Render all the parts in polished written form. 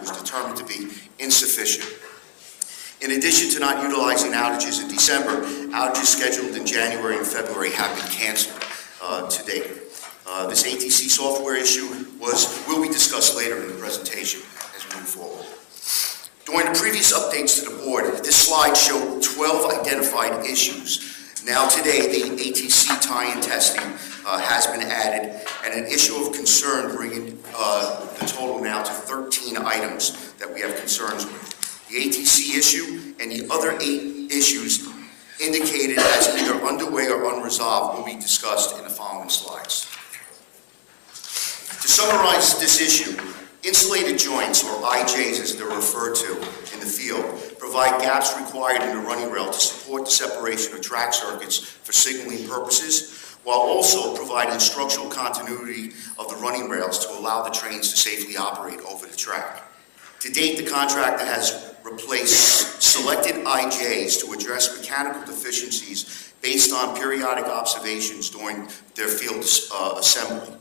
was determined to be insufficient. In addition to not utilizing outages in December, outages scheduled in January and February have been canceled to date. This ATC software issue will be discussed later in the presentation as we move forward. During the previous updates to the board, this slide showed 12 identified issues. Now today, the ATC tie-in testing has been added, and an issue of concern bringing the total now to 13 items that we have concerns with. The ATC issue and the other 8 issues indicated as either underway or unresolved will be discussed in the following slides. To summarize this issue, insulated joints, or IJs as they're referred to in the field, provide gaps required in the running rail to support the separation of track circuits for signaling purposes, while also providing structural continuity of the running rails to allow the trains to safely operate over the track. To date, the contractor has replaced selected IJs to address mechanical deficiencies based on periodic observations during their field assembly.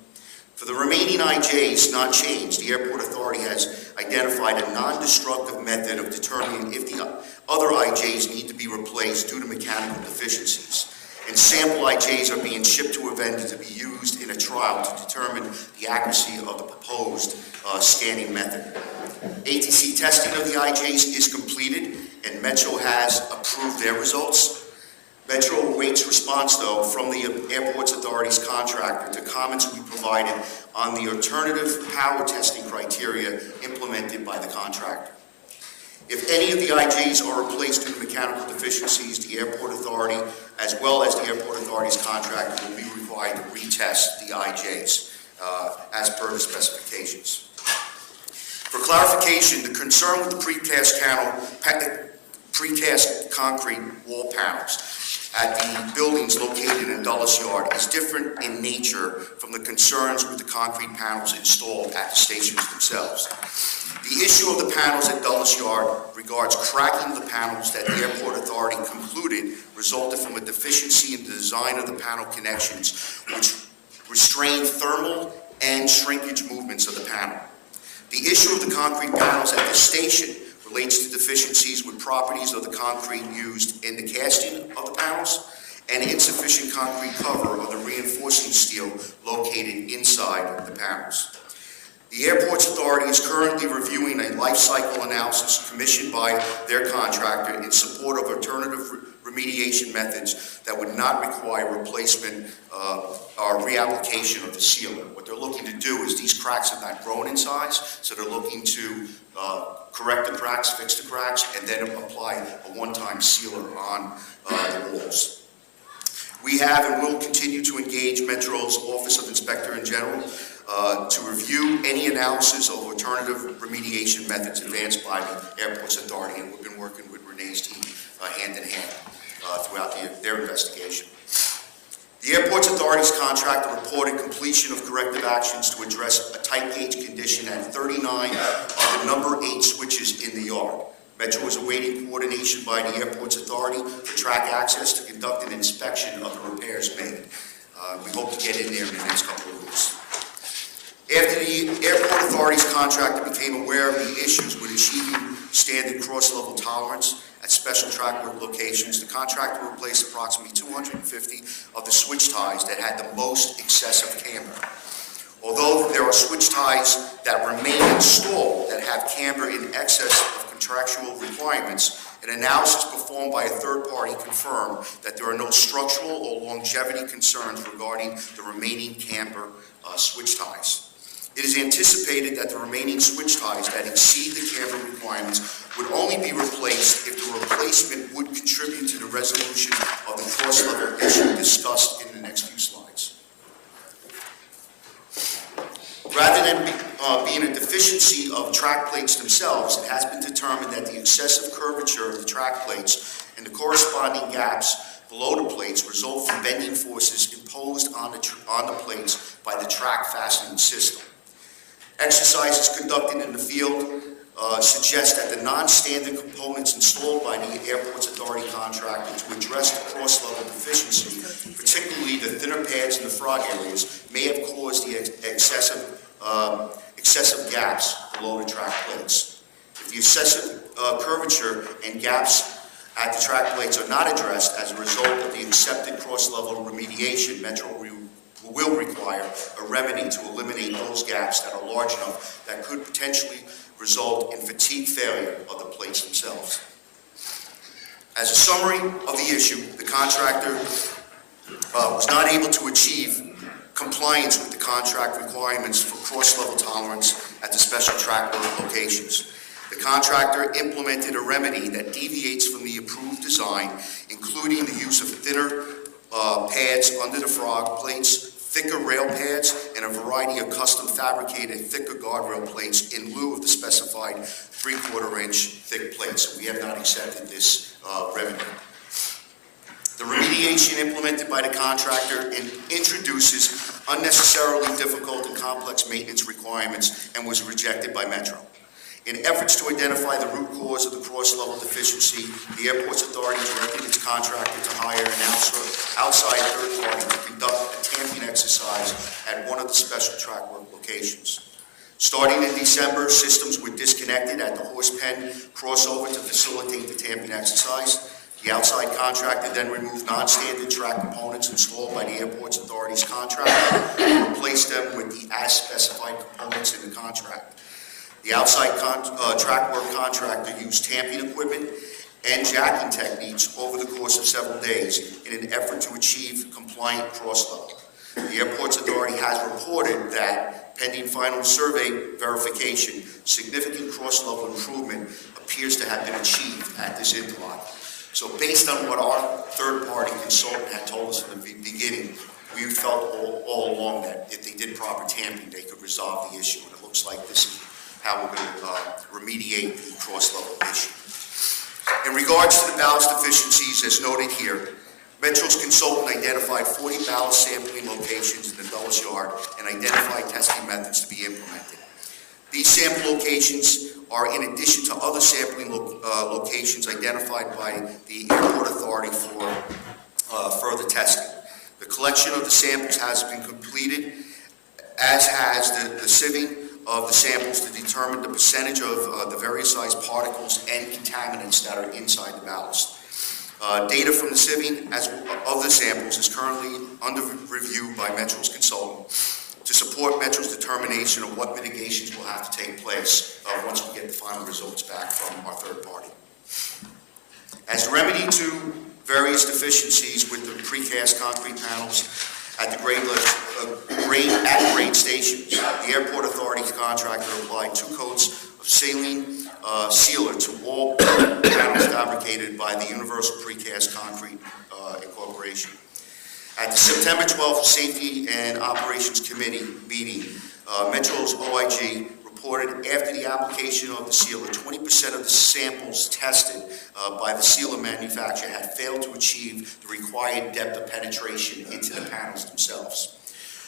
For the remaining IJs not changed, the Airport Authority has identified a non-destructive method of determining if the other IJs need to be replaced due to mechanical deficiencies. And sample IJs are being shipped to a vendor to be used in a trial to determine the accuracy of the proposed scanning method. ATC testing of the IJs is completed, and Metro has approved their results. Metro awaits response, though, from the Airports Authority's contractor to comments we provided on the alternative power testing criteria implemented by the contractor. If any of the IJs are replaced due to mechanical deficiencies, the Airport Authority, as well as the Airport Authority's contractor, will be required to retest the IJs as per the specifications. For clarification, the concern with the precast concrete wall panels at the buildings located in Dulles Yard is different in nature from the concerns with the concrete panels installed at the stations themselves. The issue of the panels at Dulles Yard regards cracking of the panels that the Airport Authority concluded resulted from a deficiency in the design of the panel connections, which restrained thermal and shrinkage movements of the panel. The issue of the concrete panels at the station relates to deficiencies with properties of the concrete used in the casting of the panels and insufficient concrete cover of the reinforcing steel located inside the panels. The Airports Authority is currently reviewing a life cycle analysis commissioned by their contractor in support of alternative remediation methods that would not require replacement or reapplication of the sealer. What they're looking to do is these cracks have not grown in size, so they're looking to correct the cracks, fix the cracks, and then apply a one-time sealer on the walls. We have and will continue to engage Metro's Office of Inspector in General to review any analysis of alternative remediation methods advanced by the Airports Authority, and we've been working with Renee's team hand in hand throughout their investigation. The Airports Authority's contractor reported completion of corrective actions to address a tight gauge condition at 39 of the number 8 switches in the yard. Metro is awaiting coordination by the Airports Authority for track access to conduct an inspection of the repairs made. We hope to get in there in the next couple of weeks. After the Airport Authority's contractor became aware of the issues with achieving standard cross-level tolerance at special track work locations, the contractor replaced approximately 250 of the switch ties that had the most excessive camber. Although there are switch ties that remain installed that have camber in excess of contractual requirements, an analysis performed by a third party confirmed that there are no structural or longevity concerns regarding the remaining camber switch ties. It is anticipated that the remaining switch ties that exceed the camber requirements would only be replaced if the replacement would contribute to the resolution of the cross-level issue discussed in the next few slides. Rather than being a deficiency of track plates themselves, it has been determined that the excessive curvature of the track plates and the corresponding gaps below the plates result from bending forces imposed on the plates by the track fastening system. Exercises conducted in the field suggest that the non-standard components installed by the Airports Authority contractor to address the cross-level deficiency, particularly the thinner pads in the frog areas, may have caused the excessive excessive gaps below the track plates. If the excessive curvature and gaps at the track plates are not addressed as a result of the accepted cross-level remediation, Metro will require a remedy to eliminate those gaps that are large enough that could potentially result in fatigue failure of the plates themselves. As a summary of the issue, the contractor was not able to achieve compliance with the contract requirements for cross-level tolerance at the special track work locations. The contractor implemented a remedy that deviates from the approved design, including the use of thinner pads under the frog plates, thicker rail pads, and a variety of custom fabricated thicker guardrail plates in lieu of the specified 3/4 inch thick plates. So we have not accepted this remedy. The remediation implemented by the contractor introduces unnecessarily difficult and complex maintenance requirements and was rejected by Metro. In efforts to identify the root cause of the cross-level deficiency, the Airports Authority directed its contractor to hire an outside third party to conduct a tamping exercise at one of the special track work locations. Starting in December, systems were disconnected at the horse pen crossover to facilitate the tamping exercise. The outside contractor then removed non-standard track components installed by the Airports Authority's contractor and replaced them with the as-specified components in the contract. The outside track work contractor used tamping equipment and jacking techniques over the course of several days in an effort to achieve compliant cross-level. The Airports Authority has reported that, pending final survey verification, significant cross-level improvement appears to have been achieved at this interlock. So based on what our third-party consultant had told us from the beginning, we felt all along that if they did proper tamping, they could resolve the issue. And it looks like this is how we're going to remediate the cross-level issue. In regards to the ballast deficiencies, as noted here, Metro's consultant identified 40 ballast sampling locations in the Dulles Yard and identified testing methods to be implemented. These sample locations are in addition to other sampling locations identified by the Airport Authority for further testing. The collection of the samples has been completed, as has the sieving of the samples to determine the percentage of the various size particles and contaminants that are inside the ballast. Data from the sieving of the samples is currently under review by Metro's consultant to support Metro's determination of what mitigations will have to take place once we get the final results back from our third party. As a remedy to various deficiencies with the precast concrete panels at the grade stations, the Airport Authority's contractor applied 2 coats of saline sealer to all panels fabricated by the Universal Precast Concrete Incorporation. At the September 12th Safety and Operations Committee meeting, Metro's OIG reported after the application of the sealer, 20% of the samples tested by the sealer manufacturer had failed to achieve the required depth of penetration into the panels themselves.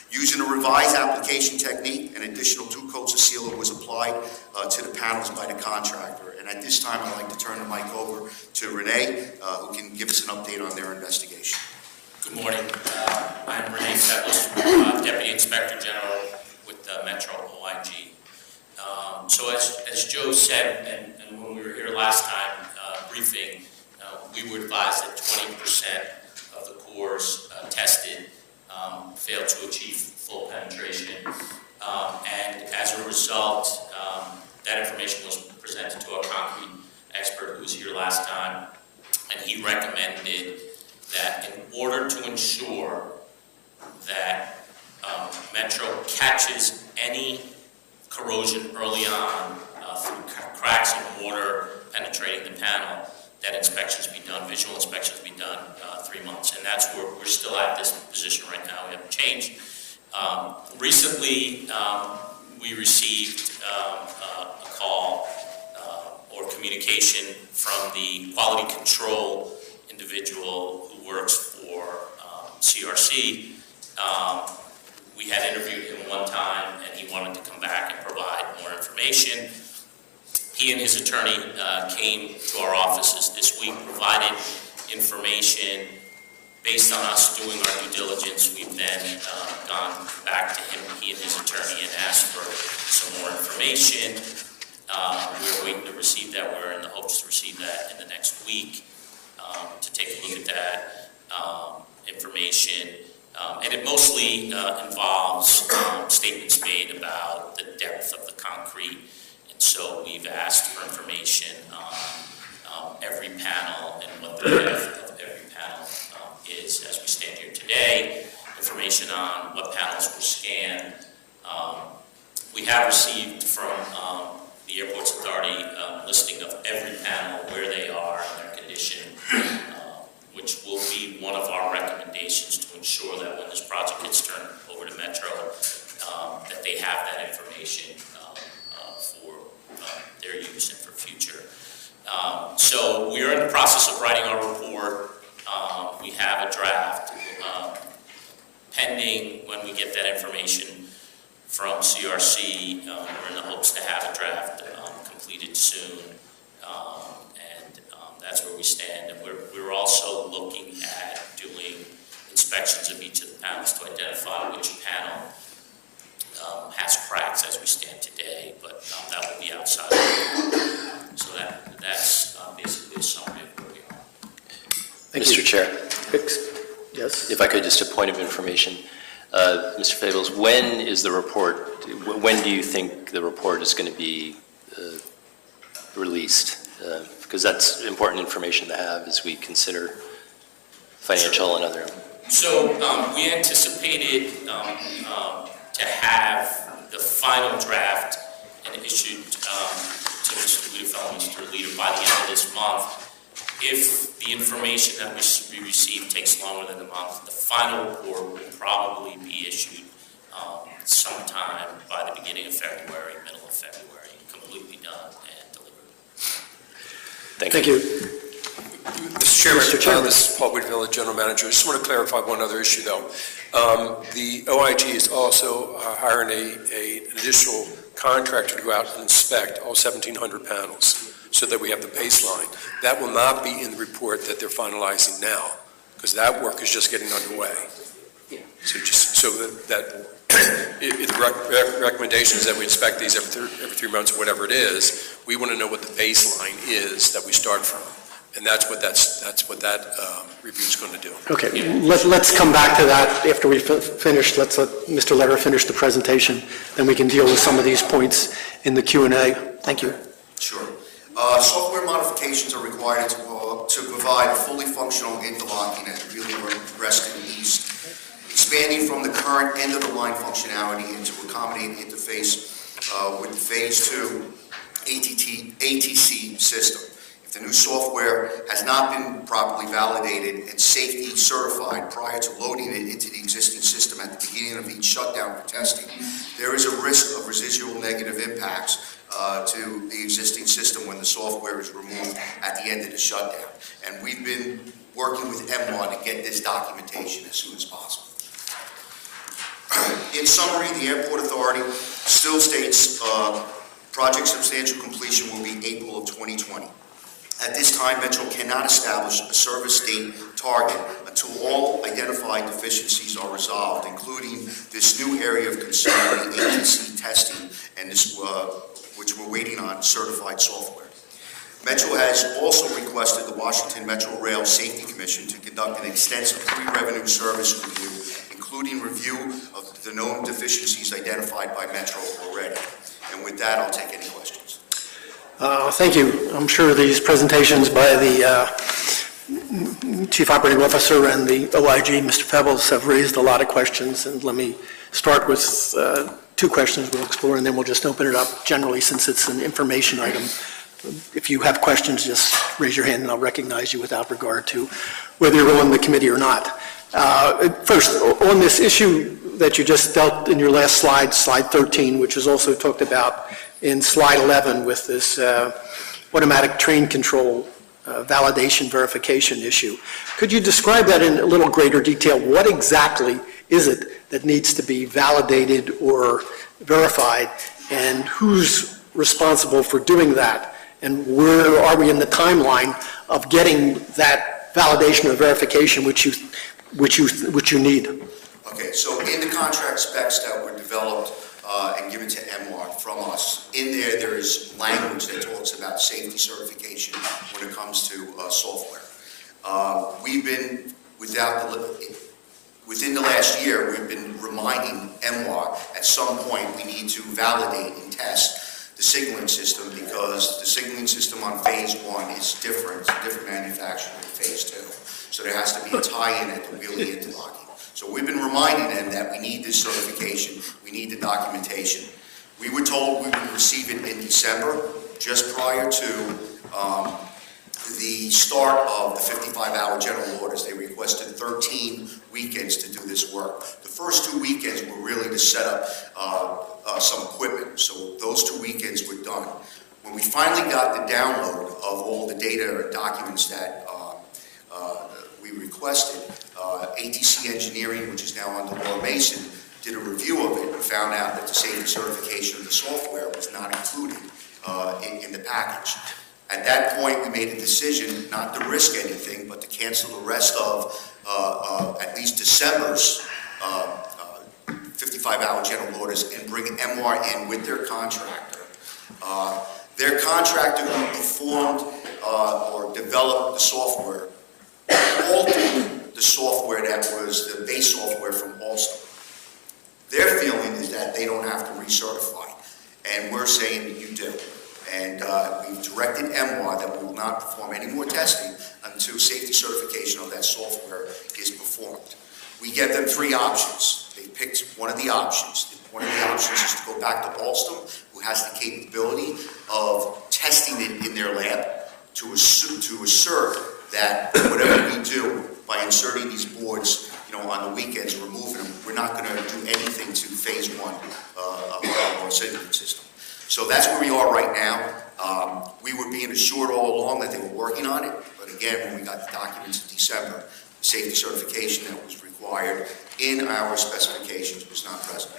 Using a revised application technique, an additional 2 coats of sealer was applied to the panels by the contractor. And at this time, I'd like to turn the mic over to Renee, who can give us an update on their investigation. Good morning. I'm Renee Fetlis, Deputy Inspector General with Metro OIG. So as Joe said, and when we were here last time briefing, we were advised that 20% of the cores tested failed to achieve full penetration. And as a result, that information was presented to our concrete expert who was here last time, and he recommended that in order to ensure that Metro catches any corrosion early on through cracks and water penetrating the panel, that inspections be done, visual inspections be done 3 months. And that's where we're still at this position right now. We haven't changed. Recently, we received a call or communication from the quality control individual who works for CRC. We had interviewed him one time, and he wanted to come back and provide more information. He and his attorney came to our offices this week, provided information Based on us doing our due diligence, we've then gone back to him, he and his attorney, and asked for some more information. We're waiting to receive that. We're in the hopes to receive that in the next week to take a look at that information. And it mostly involves statements made about the depth of the concrete. And so we've asked for information on every panel and what the depth of every panel is as we stand here today, information on what panels were scanned. We have received from the Airports Authority a listing of every panel, where they are and their condition, which will be one of our recommendations to ensure that when this project gets turned over to Metro, that they have that information for their use and for future. So we are in the process of writing our report. We have a draft pending. When we get that information from CRC, we're in the hopes to have a draft completed soon, and that's where we stand. And we're also looking at doing inspections of each of the panels to identify which panel has cracks as we stand today, but that will be outside. So that's basically a summary of where we are. Thank you. Mr. Chair. Yes. If I could, just a point of information. Mr. Fables, when is the report, when do you think the report is going to be released? Because that's important information to have as we consider financial and other. So we anticipated to have the final draft and issued to Mr. Guidafello and Mr. Leader by the end of this month. If the information that we receive takes longer than a month, the final report will probably be issued sometime by the beginning of February, middle of February, completely done and delivered. Thank you. Mr. Chairman, this is Paul Whitfield, General Manager. I just want to clarify one other issue, though. The OIG is also hiring an additional contractor to go out and inspect all 1,700 panels, so that we have the baseline. That will not be in the report that they're finalizing now, because that work is just getting underway. So just so that the recommendation is that we inspect these every 3 months or whatever it is, we want to know what the baseline is that we start from. And that's what that review is going to do. Okay, let's come back to that after we finish. Let's let Mr. Leder finish the presentation, then we can deal with some of these points in the Q&A. Thank you. Sure. Software modifications are required to provide fully functional interlocking at the Wheeling Reston East, expanding from the current end-of-the-line functionality into accommodate interface with Phase 2 ATC system. If the new software has not been properly validated and safety certified prior to loading it into the existing system at the beginning of each shutdown for testing, there is a risk of residual negative impacts to the existing system when the software is removed at the end of the shutdown. And we've been working with M1 to get this documentation as soon as possible. In summary, the Airport Authority still states project substantial completion will be April of 2020. At this time, Metro cannot establish a service date target until all identified deficiencies are resolved, including this new area of concern, the ATC testing, and this, which we're waiting on certified software. Metro has also requested the Washington Metro Rail Safety Commission to conduct an extensive pre-revenue service review, including review of the known deficiencies identified by Metro already. And with that, I'll take any questions. Thank you. I'm sure these presentations by the Chief Operating Officer and the OIG, Mr. Pebbles, have raised a lot of questions, and let me start with two questions we'll explore, and then we'll just open it up generally since it's an information item. If you have questions, just raise your hand and I'll recognize you without regard to whether you're on the committee or not. First, on this issue that you just dealt in your last slide, slide 13, which was also talked about in slide 11 with this automatic train control validation verification issue. Could you describe that in a little greater detail? What exactly is it that needs to be validated or verified, and who's responsible for doing that? And where are we in the timeline of getting that validation or verification, which you which you need. Okay, so in the contract specs that were developed and given to MWAT from us, in there is language that talks about safety certification when it comes to software. We've been, within the last year, we've been reminding MWAT at some point we need to validate and test the signaling system, because the signaling system on phase 1 is different, it's a different manufacturer than phase 2. So there has to be a tie-in at the wheelie interlocking. So we've been reminding them that we need this certification, we need the documentation. We were told we would receive it in December, just prior to the start of the 55-hour general orders. They requested 13 weekends to do this work. The first 2 weekends were really to set up some equipment, so those 2 weekends were done. When we finally got the download of all the data and documents that we requested, ATC Engineering, which is now under Laura Mason, did a review of it and found out that the safety certification of the software was not included in the package. At that point, we made a decision not to risk anything, but to cancel the rest of at least December's 55-hour general orders and bring MWAR in with their contractor. Their contractor who performed or developed the software altered the software that was the base software from Alstom. Their feeling is that they don't have to recertify, and we're saying that you do. And we've directed MWAR that we will not perform any more testing until safety certification of that software is performed. We give them 3 options. They picked one of the options. One of the options is to go back to Alstom, who has the capability of testing it in their lab to assert that whatever we do by inserting these boards, on the weekends, removing them, we're not going to do anything to phase 1 of our signaling system. So that's where we are right now. We were being assured all along that they were working on it, but again, when we got the documents in December, the safety certification that was required in our specifications was not present.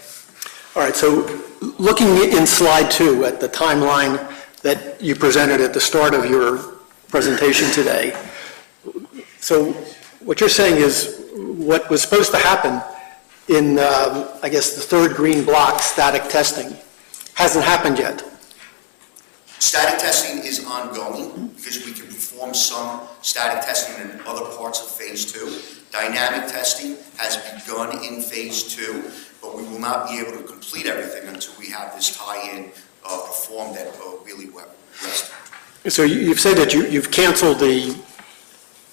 All right, so looking in slide 2 at the timeline that you presented at the start of your presentation today, so what you're saying is what was supposed to happen in, I guess, the third green block, static testing, hasn't happened yet. Static testing is ongoing because we can perform some static testing in other parts of phase 2. Dynamic testing has begun in phase 2, but we will not be able to complete everything until we have this tie-in performed at Wheelie West. So you've said that you've canceled the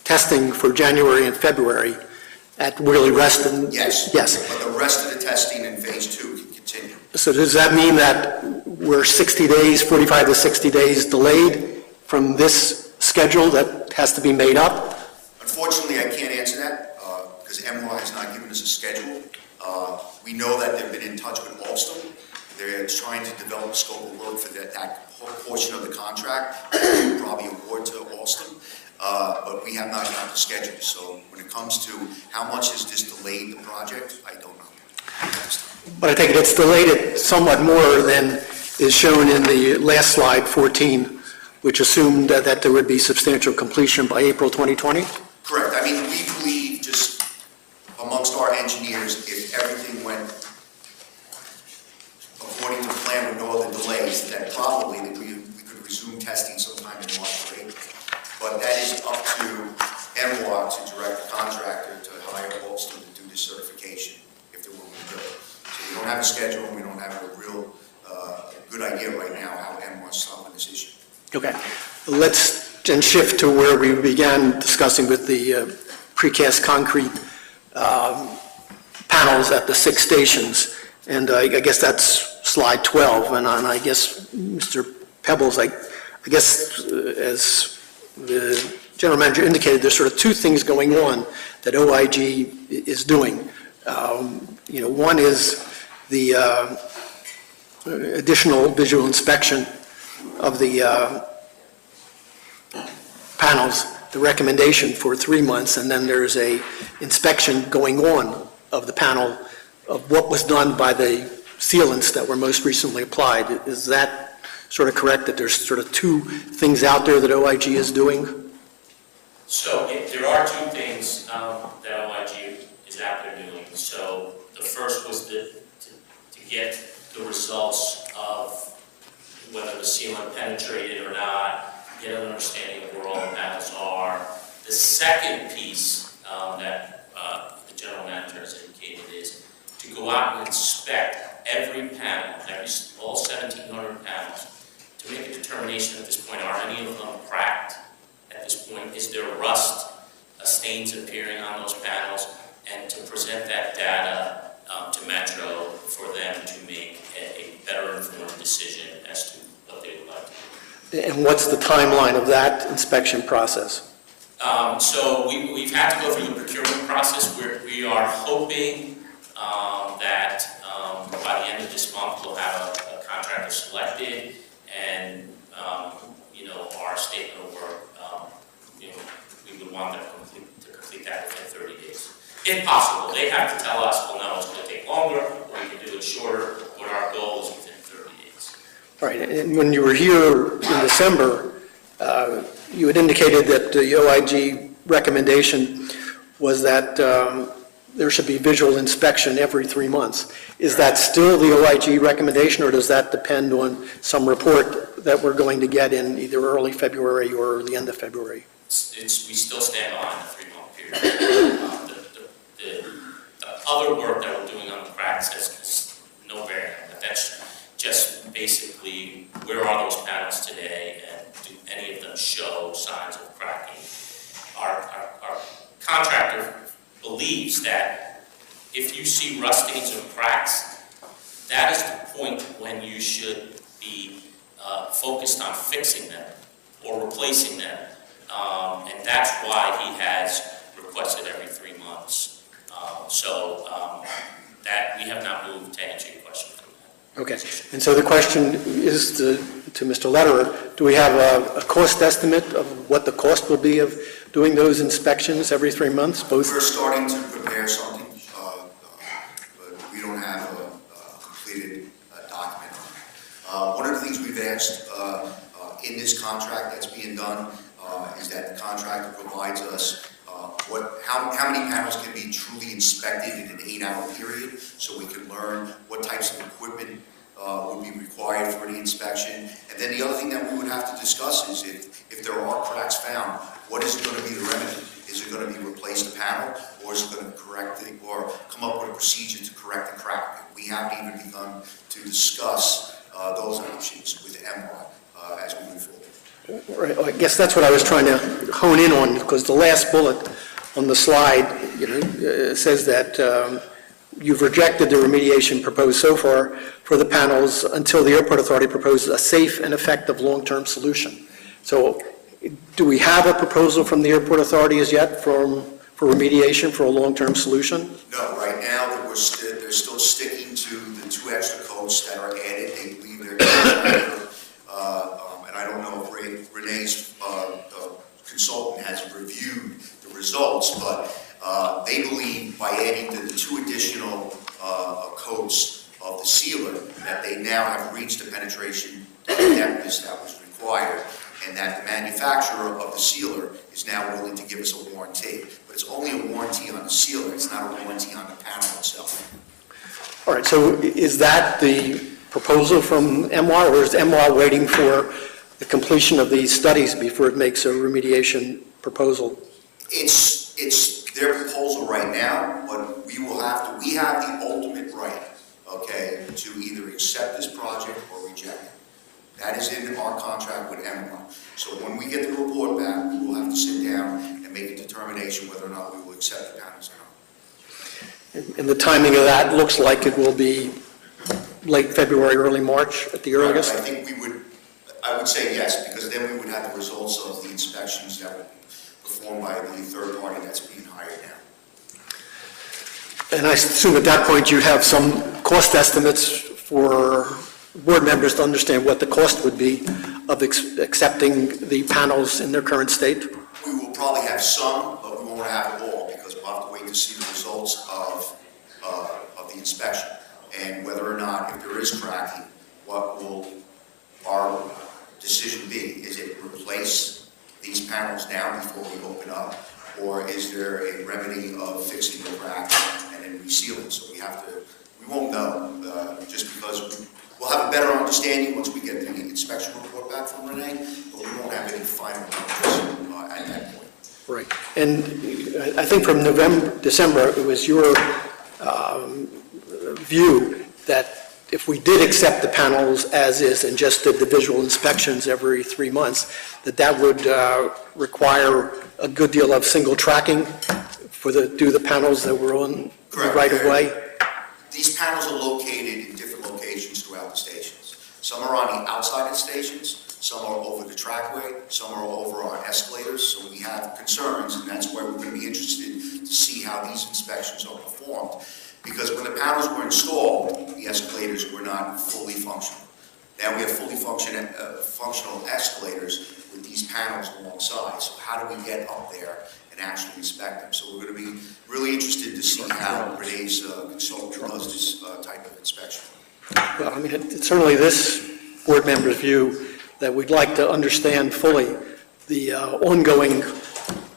testing for January and February at Wheelie Rest. Yes. Yes. But the rest of the testing in phase 2 can continue. So does that mean that we're 60 days, 45 to 60 days delayed from this schedule that has to be made up? Unfortunately, I can't answer that because MY has not given us a schedule. We know that they've been in touch with Alstom. They're trying to develop a scope of work for that portion of the contract that we will probably award to Alstom. But we have not gotten the schedule. So when it comes to how much has this delayed the project, I don't know. But I think it's delayed it somewhat more than is shown in the last slide, 14, which assumed that there would be substantial completion by April 2020? Correct. I mean, we believe just amongst our engineers, if everything went according to plan with no other delays, that probably that we could resume testing sometime in March or April. But that is up to MWAT to direct the contractor to hire Alstom to do this certification if they're willing to do it. So we don't have a schedule, and we don't have a real good idea right now how MWAT's solving this issue. Okay. Let's then shift to where we began discussing with the precast concrete panels at the 6 stations. And I guess that's slide 12. And I guess, Mr. Pebbles, I guess as the general manager indicated, there's sort of 2 things going on that OIG is doing. One is the additional visual inspection of the panels, the recommendation for 3 months, and then there's a inspection going on of the panel of what was done by the sealants that were most recently applied. Is that sort of correct, that there's sort of 2 things out there that OIG is doing? So there are 2 things that OIG penetrated or not, get an understanding of where all the panels are. The second piece that the general manager has indicated is to go out and inspect every panel, all 1,700 panels, to make a determination at this point, are any of them cracked at this point? Is there rust, stains appearing on those panels? And to present that data to Metro for them to make a better informed decision as to what they would like to do. And what's the timeline of that inspection process? So we've had to go through the procurement process. We are hoping that by the end of this month, we'll have a contractor selected, and our statement of work, we would want them to complete that within 30 days. If possible, they have to tell us, well, no, it's going to take longer, or we can do it shorter, but our goal is within 30 days. Right, and when you were here in December, you had indicated that the OIG recommendation was that there should be visual inspection every 3 months. Is that still the OIG recommendation, or does that depend on some report that we're going to get in either early February or the end of February? We still stand on the 3-month period. The other work that we're doing on the cracks is no bearing on that. That's just basically where are those panels today, and do any of them show signs of cracking? Our contractor believes that if you see rustings or cracks, that is the point when you should be focused on fixing them or replacing them. And that's why he has requested every 3 months. That we have not moved to answer your question from that. Okay, and so the question is to Mr. Lederer, do we have a cost estimate of what the cost will be of doing those inspections every 3 months? Both. We're starting to prepare something, but we don't have a completed document on it. One of the things we've asked in this contract that's being done is that the contractor provides us how many panels can be truly inspected in an 8-hour period, so we can learn what types of equipment would be required for the inspection. And then the other thing that we would have to discuss is if there are cracks found, what is going to be the remedy? Is it going to be replace the panel, or is it going to correct it, or come up with a procedure to correct the crack? We haven't even begun to discuss those options with MR as we move forward. Right, I guess that's what I was trying to hone in on, because the last bullet on the slide, says that you've rejected the remediation proposed so far for the panels until the Airport Authority proposes a safe and effective long-term solution. So do we have a proposal from the Airport Authority as yet for remediation for a long-term solution? No, right now they're still sticking to the 2 extra coats that are added. They believe they're and I don't know if Renee's consultant has reviewed the results, but they believe by adding the 2 additional coats of the sealer that they now have reached the penetration depthness that was required, and that the manufacturer of the sealer is now willing to give us a warranty. But it's only a warranty on the sealer, it's not a warranty on the panel itself. All right, so is that the proposal from MR, or is MR waiting for the completion of these studies before it makes a remediation proposal? It's their proposal right now, but we have the ultimate right, okay, to either accept this project or reject it. That is in our contract with MR. So when we get the report back, we will have to sit down and make a determination whether or not we will accept the panels or not. And the timing of that looks like it will be late February, early March at the earliest? I think I would say yes, because then we would have the results of the inspections that would be performed by the third party that's being hired now. And I assume at that point you have some cost estimates for board members to understand what the cost would be of accepting the panels in their current state? We will probably have some, but we won't have it all, because we'll have to wait to see the results of the inspection. And whether or not, if there is cracking, what will our decision be? Is it replace these panels now before we open up, or is there a remedy of fixing the crack and then resealing? So we won't know, just because We'll have a better understanding once we get the inspection report back from Renee, but we won't have any final numbers at that point. Right. And I think from December, it was your view that if we did accept the panels as is and just did the visual inspections every 3 months, that would require a good deal of single tracking do the panels that were on the right of way? These panels are located in different locations throughout the stations. Some are on the outside of the stations, some are over the trackway, some are over our escalators, so we have concerns, and that's why we're going to be interested to see how these inspections are performed. Because when the panels were installed, the escalators were not fully functional. Now we have fully functional escalators with these panels alongside, so how do we get up there and actually inspect them? So we're going to be really interested to see how Renee's consultant does this type of inspection. Well, I mean, it's certainly this board member's view that we'd like to understand fully the ongoing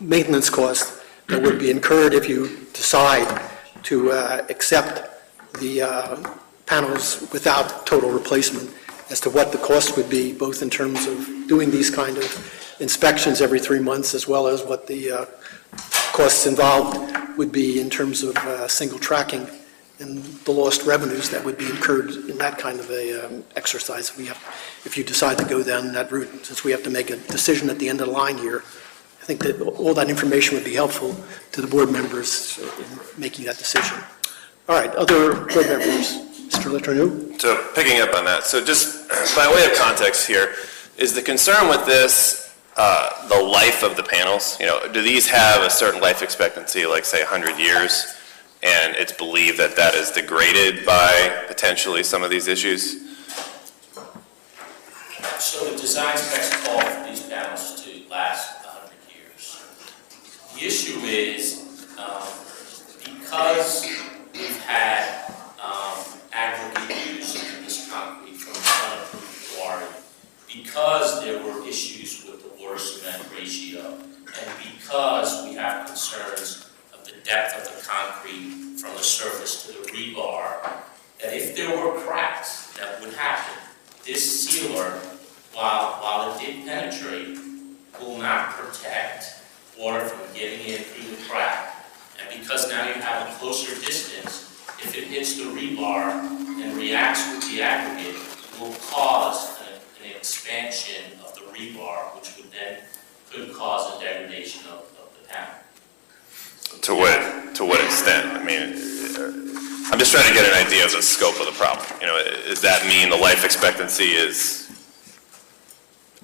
maintenance cost that would be incurred if you decide to accept the panels without total replacement, as to what the cost would be, both in terms of doing these kind of inspections every 3 months, as well as what the costs involved would be in terms of single tracking and the lost revenues that would be incurred in that kind of a exercise if you decide to go down that route, since we have to make a decision at the end of the line here. I think that all that information would be helpful to the board members in making that decision. All right, other board members, Mr. Letourneau? So picking up on that, so just by way of context here, is the concern with this the life of the panels? You know, do these have a certain life expectancy, like say 100 years, and it's believed that that is degraded by potentially some of these issues? So the design specs call for these panels to last 100 years. The issue is, because we've had aggregate use of this concrete from unapproved quarry, because there were issues with the water cement ratio, and because we have concerns of the depth of the concrete from the surface to the rebar, that if there were cracks that would happen, this sealer, while it did penetrate, will not protect water from getting in through the crack. And because now you have a closer distance, if it hits the rebar and reacts with the aggregate, it will cause an expansion of the rebar, which would then could cause a degradation of the panel. To what extent? I mean, I'm just trying to get an idea of the scope of the problem. You know, does that mean the life expectancy is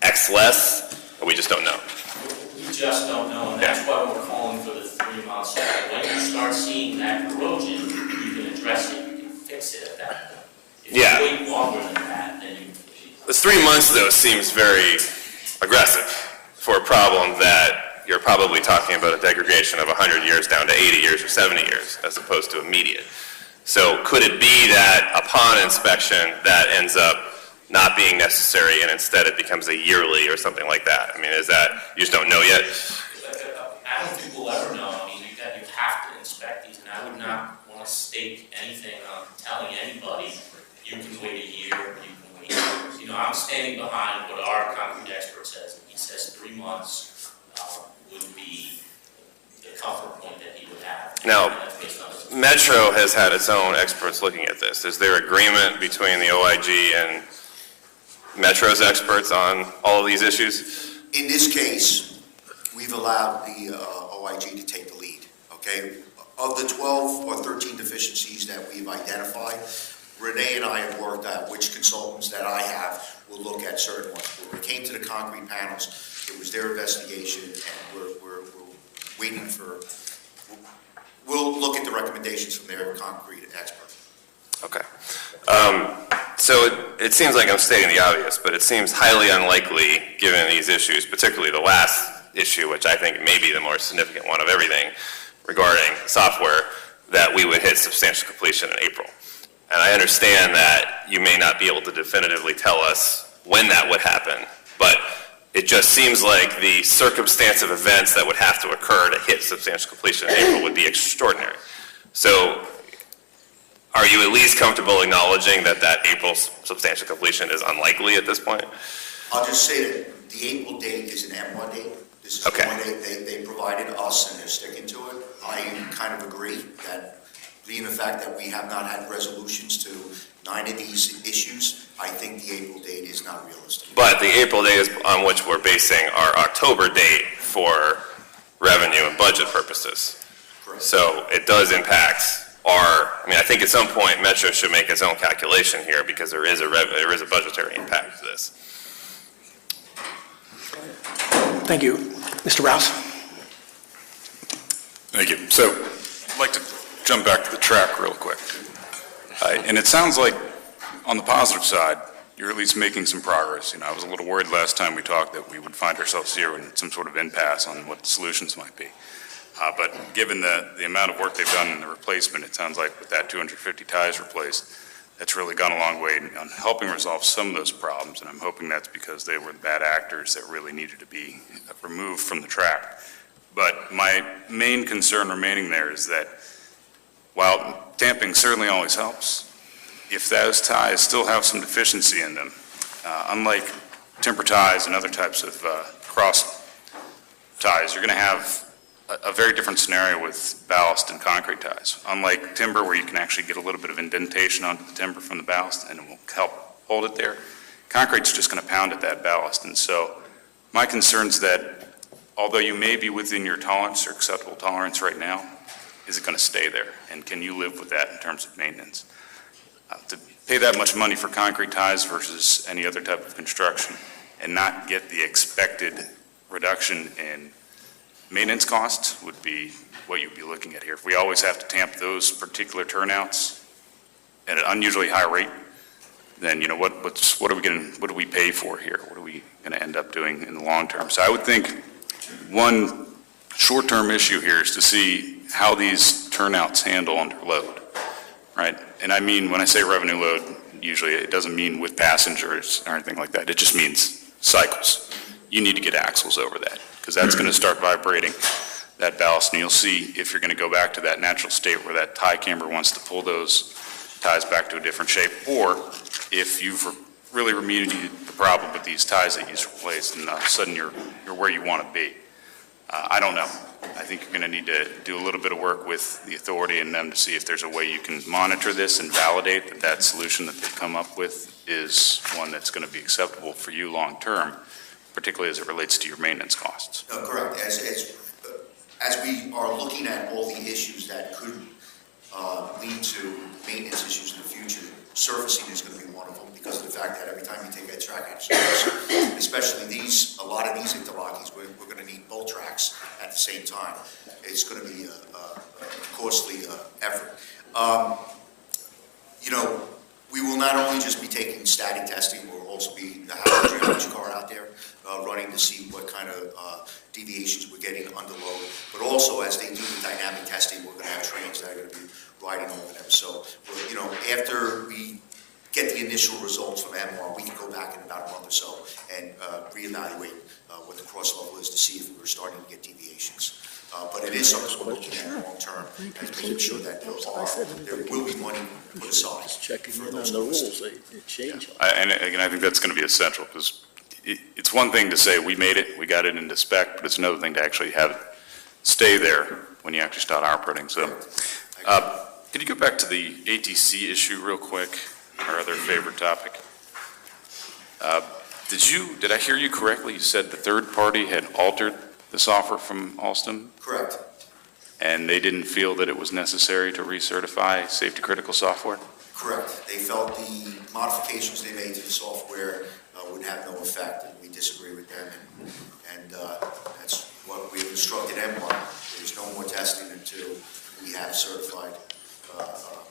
X less, or we just don't know? We just don't know, and that's why we're calling for the 3 months. So that when you start seeing that corrosion, you can address it, you can fix it at that point. If Yeah. you wait longer than that, then you. The 3 months, though, seems very aggressive for a problem that you're probably talking about a degradation of 100 years down to 80 years or 70 years, as opposed to immediate. So could it be that upon inspection, that ends up not being necessary, and instead it becomes a yearly or something like that? I mean, is that, you just don't know yet? I don't think we'll ever know. I mean, you have to inspect these, and I would not want to stake anything on telling anybody, you can wait a year, you can wait years. You know, I'm standing behind what our concrete expert says, and he says 3 months would be the comfort point that he would have. Now, And that's based on his- Metro has had its own experts looking at this. Is there agreement between the OIG and Metro's experts on all of these issues? In this case, we've allowed the OIG to take the lead, okay? Of the 12 or 13 deficiencies that we've identified, Renee and I have worked out which consultants that I have will look at certain ones. When it came to the concrete panels, it was their investigation, and we're waiting for, we'll look at the recommendations from their concrete expert. Okay. So it seems like I'm stating the obvious, but it seems highly unlikely, given these issues, particularly the last issue, which I think may be the more significant one of everything regarding software, that we would hit substantial completion in April. And I understand that you may not be able to definitively tell us when that would happen, but it just seems like the circumstance of events that would have to occur to hit substantial completion in April would be extraordinary. So are you at least comfortable acknowledging that that April substantial completion is unlikely at this point? I'll just say that the April date is an M1 date. This is the Okay. one they provided us, and they're sticking to it. I kind of agree that, being the fact that we have not had resolutions to 9 of these issues, I think the April date is not realistic. But the April date is on which we're basing our October date for revenue and budget purposes. Correct. So it does impact I think at some point Metro should make its own calculation here because there is a budgetary impact to this. Thank you. Mr. Rouse? Thank you. So I'd like to jump back to the track real quick. And it sounds like, on the positive side, you're at least making some progress. I was a little worried last time we talked that we would find ourselves here in some sort of impasse on what the solutions might be. But given the amount of work they've done in the replacement, it sounds like with that 250 ties replaced, that's really gone a long way on helping resolve some of those problems. And I'm hoping that's because they were the bad actors that really needed to be removed from the track. But my main concern remaining there is that while tamping certainly always helps, if those ties still have some deficiency in them, unlike timber ties and other types of cross ties, you're going to have a very different scenario with ballast and concrete ties. Unlike timber, where you can actually get a little bit of indentation onto the timber from the ballast and it will help hold it there, concrete's just going to pound at that ballast. And so my concern is that although you may be within your tolerance or acceptable tolerance right now, is it going to stay there? And can you live with that in terms of maintenance? To pay that much money for concrete ties versus any other type of construction and not get the expected reduction in maintenance costs would be what you'd be looking at here. If we always have to tamp those particular turnouts at an unusually high rate, then what do we pay for here? What are we going to end up doing in the long term? So I would think one short-term issue here is to see how these turnouts handle under load, right? And I mean, when I say revenue load, usually it doesn't mean with passengers or anything like that. It just means cycles. You need to get axles over that, because that's going to start vibrating that ballast, and you'll see if you're going to go back to that natural state where that tie camber wants to pull those ties back to a different shape, or if you've really remediated the problem with these ties that you've replaced, and all of a sudden you're where you want to be. I don't know. I think you're going to need to do a little bit of work with the authority and them to see if there's a way you can monitor this and validate that that solution that they've come up with is one that's going to be acceptable for you long-term, particularly as it relates to your maintenance costs. No, correct. As we are looking at all the issues that could lead to maintenance issues in the future, surfacing is going to be one of them, because of the fact that every time you take that track out, especially a lot of these interlocking, we're going to need both tracks at the same time. It's going to be a costly effort. We will not only just be taking static testing, we'll also be having each car out there running to see what kind of deviations we're getting under load. But also, as they do the dynamic testing, we're going to have trains that are going to be riding over them. So, after we get the initial results from MR, we can go back in about a month or so and reevaluate what the cross level is to see if we're starting to get deviations. But it is something we're looking at long term, and making sure that there will be money put aside. Just checking for in those on the costs. rules, they change. And again, I think that's going to be essential, because it's one thing to say we made it, we got it into spec, but it's another thing to actually have it stay there when you actually start operating. So, could you go back to the ATC issue real quick, our other favorite topic? Did I hear you correctly? You said the third party had altered this offer from Alstom, Correct. and they didn't feel that it was necessary to recertify safety critical software? Correct. They felt the modifications they made to the software would have no effect, and we disagree with them, and that's what we instructed them on. There's no more testing until we have certified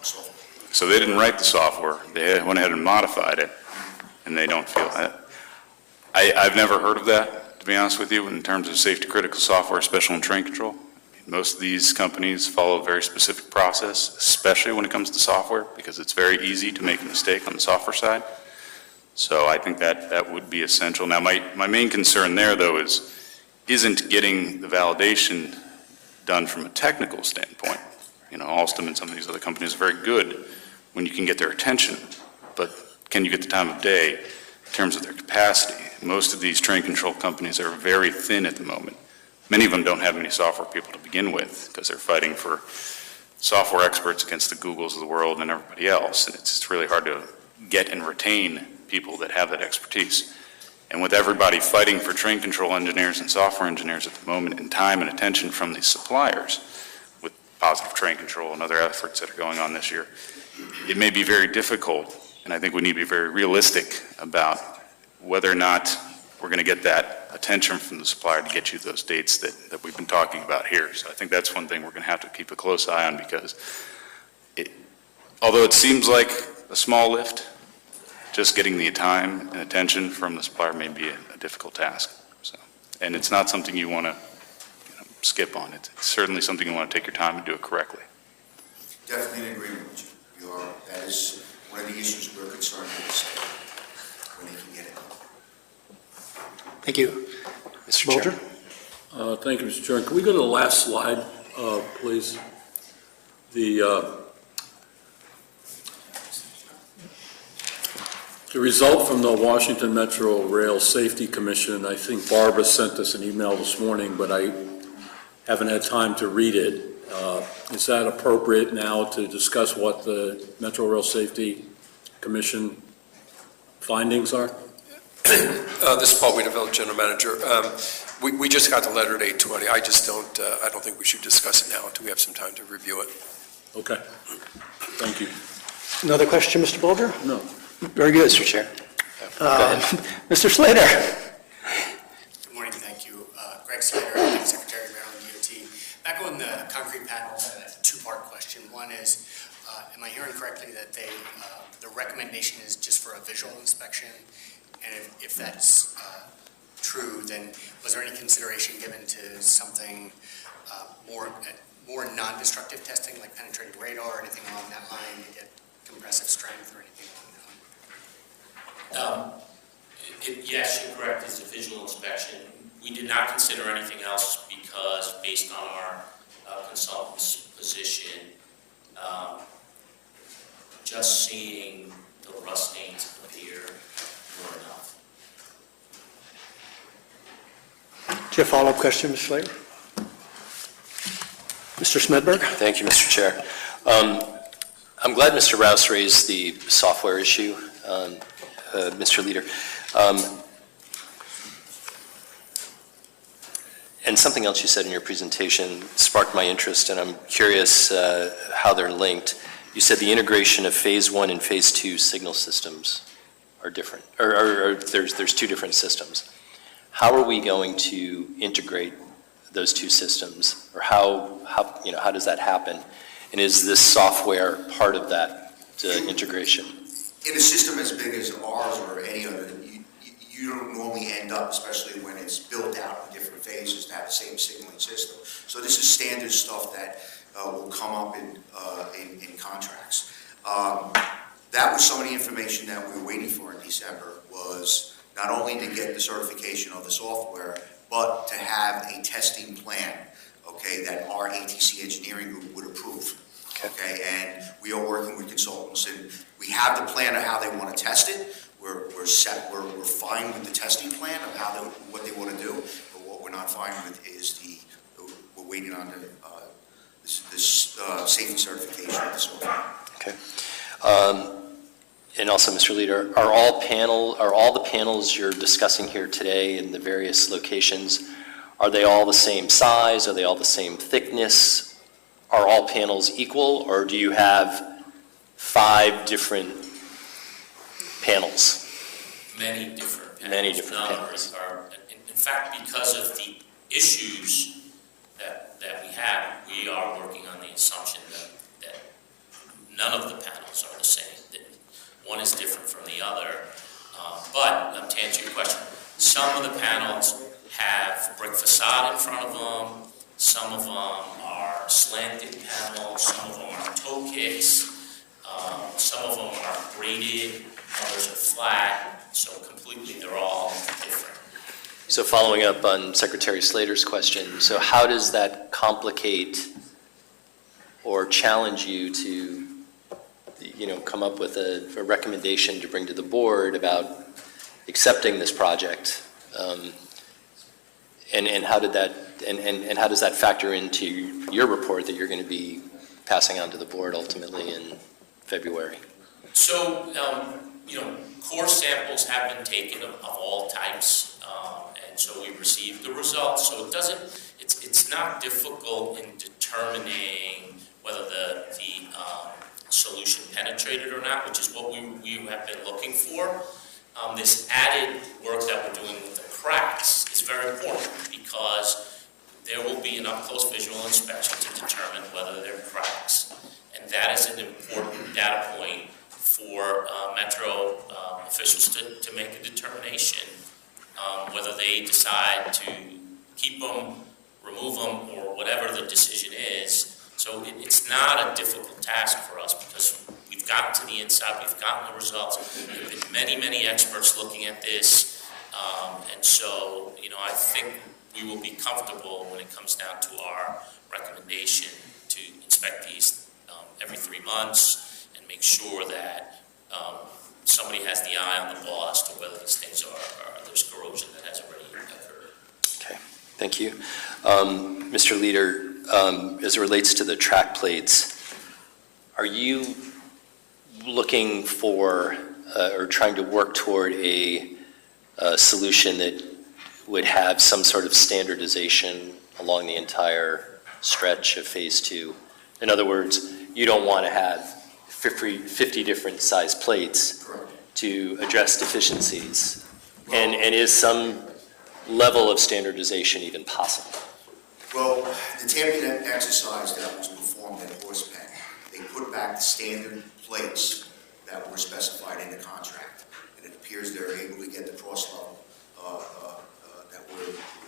software. So they didn't write the software, they went ahead and modified it, and they don't feel that. I've never heard of that, to be honest with you, in terms of safety critical software, special and train control. Most of these companies follow a very specific process, especially when it comes to software, because it's very easy to make a mistake on the software side. So I think that would be essential. Now, my main concern there, though, isn't getting the validation done from a technical standpoint. Alstom and some of these other companies are very good when you can get their attention, but can you get the time of day in terms of their capacity? Most of these train control companies are very thin at the moment. Many of them don't have any software people to begin with because they're fighting for software experts against the Googles of the world and everybody else. And it's really hard to get and retain people that have that expertise. And with everybody fighting for train control engineers and software engineers at the moment, and time and attention from these suppliers, with positive train control and other efforts that are going on this year, it may be very difficult, and I think we need to be very realistic about whether or not we're going to get that attention from the supplier to get you those dates that we've been talking about here. So I think that's one thing we're going to have to keep a close eye on, because although it seems like a small lift, just getting the time and attention from the supplier may be a difficult task. So, and it's not something you want to skip on. It's certainly something you want to take your time and do it correctly. Definitely in agreement with you. That is one of the issues we're concerned with, when they can get it. Thank you. Mr. Bolger? Chair. Thank you, Mr. Chairman. Can we go to the last slide, please? The result from the Washington Metro Rail Safety Commission, I think Barbara sent us an email this morning, but I haven't had time to read it. Is that appropriate now to discuss what the Metro Rail Safety Commission findings are? This is Paul Wiedeville, General Manager. We just got the letter at 8:20. I don't think we should discuss it now until we have some time to review it. Okay. Thank you. Another question, Mr. Bolger? No. Very good. Mr. Chair. Mr. Slater? Good morning, thank you. Greg Slater, Secretary of Maryland DOT. Back on the concrete panels, a two-part question. One is, am I hearing correctly that the recommendation is just for a visual inspection? And if that's true, then was there any consideration given to something more non-destructive testing, like penetrating radar or anything along that line to get compressive strength or anything along that line? Yes, you're correct, it's a visual inspection. We did not consider anything else because, based on our consultant's position, just seeing the rust stains appear were enough. Do you have a follow-up question, Mr. Slater? Mr. Smedberg? Thank you, Mr. Chair. I'm glad Mr. Rouse raised the software issue, Mr. Leader. And something else you said in your presentation sparked my interest, and I'm curious how they're linked. You said the integration of Phase 1 and Phase 2 signal systems are different, or there's two different systems. How are we going to integrate those two systems, or how does that happen? And is this software part of that integration? In a system as big as ours or any other, you don't normally end up, especially when it's built out in different phases, to have the same signaling system. So this is standard stuff that will come up in contracts. That was some of the information that we were waiting for in December, was not only to get the certification of the software, but to have a testing plan, okay, that our ATC engineering group would approve. Okay, and we are working with consultants, and we have the plan of how they want to test it. We're set. We're fine with the testing plan of what they want to do. But what we're not fine with is we're waiting on this safety certification of the software. Okay. And also, Mr. Leader, are all the panels you're discussing here today in the various locations, are they all the same size? Are they all the same thickness? Are all panels equal, or do you have 5 different panels? Many different panels. Many different None panels. are, in fact, because of the issues that we have, we are working on the assumption that none of the panels are the same. That one is different from the other. But to answer your question, some of the panels have brick facade in front of them. Some of them are slanted panels. Some of them are toe kicks. Some of them are braided. Others are flat. So completely, they're all different. So following up on Secretary Slater's question, so how does that complicate or challenge you to come up with a recommendation to bring to the board about accepting this project? And how did that, and how does that factor into your report that you're going to be passing on to the board ultimately in February? So, core samples have been taken of all types, and so we received the results. So it's not difficult in determining whether the solution penetrated or not, which is what we have been looking for. This added work that we're doing with the cracks is very important because there will be an up-close visual inspection to determine whether they're cracks. And that is an important data point for Metro officials to make a determination whether they decide to keep them, remove them, or whatever the decision is. So it's not a difficult task for us because we've gotten to the inside, we've gotten the results. There have been many, many experts looking at this. And so, I think we will be comfortable when it comes down to our recommendation to inspect these every 3 months and make sure that somebody has the eye on the ball as to whether these things there's corrosion that has already occurred. Okay, thank you. Mr. Leader, as it relates to the track plates, are you looking for or trying to work toward a solution that would have some sort of standardization along the entire stretch of Phase 2? In other words, you don't want to have 50 different size plates to address deficiencies. And is some level of standardization even possible? Well, the tamping exercise that was performed at Horse Pen, they put back the standard plates that were specified in the contract. And it appears they're able to get the cross level that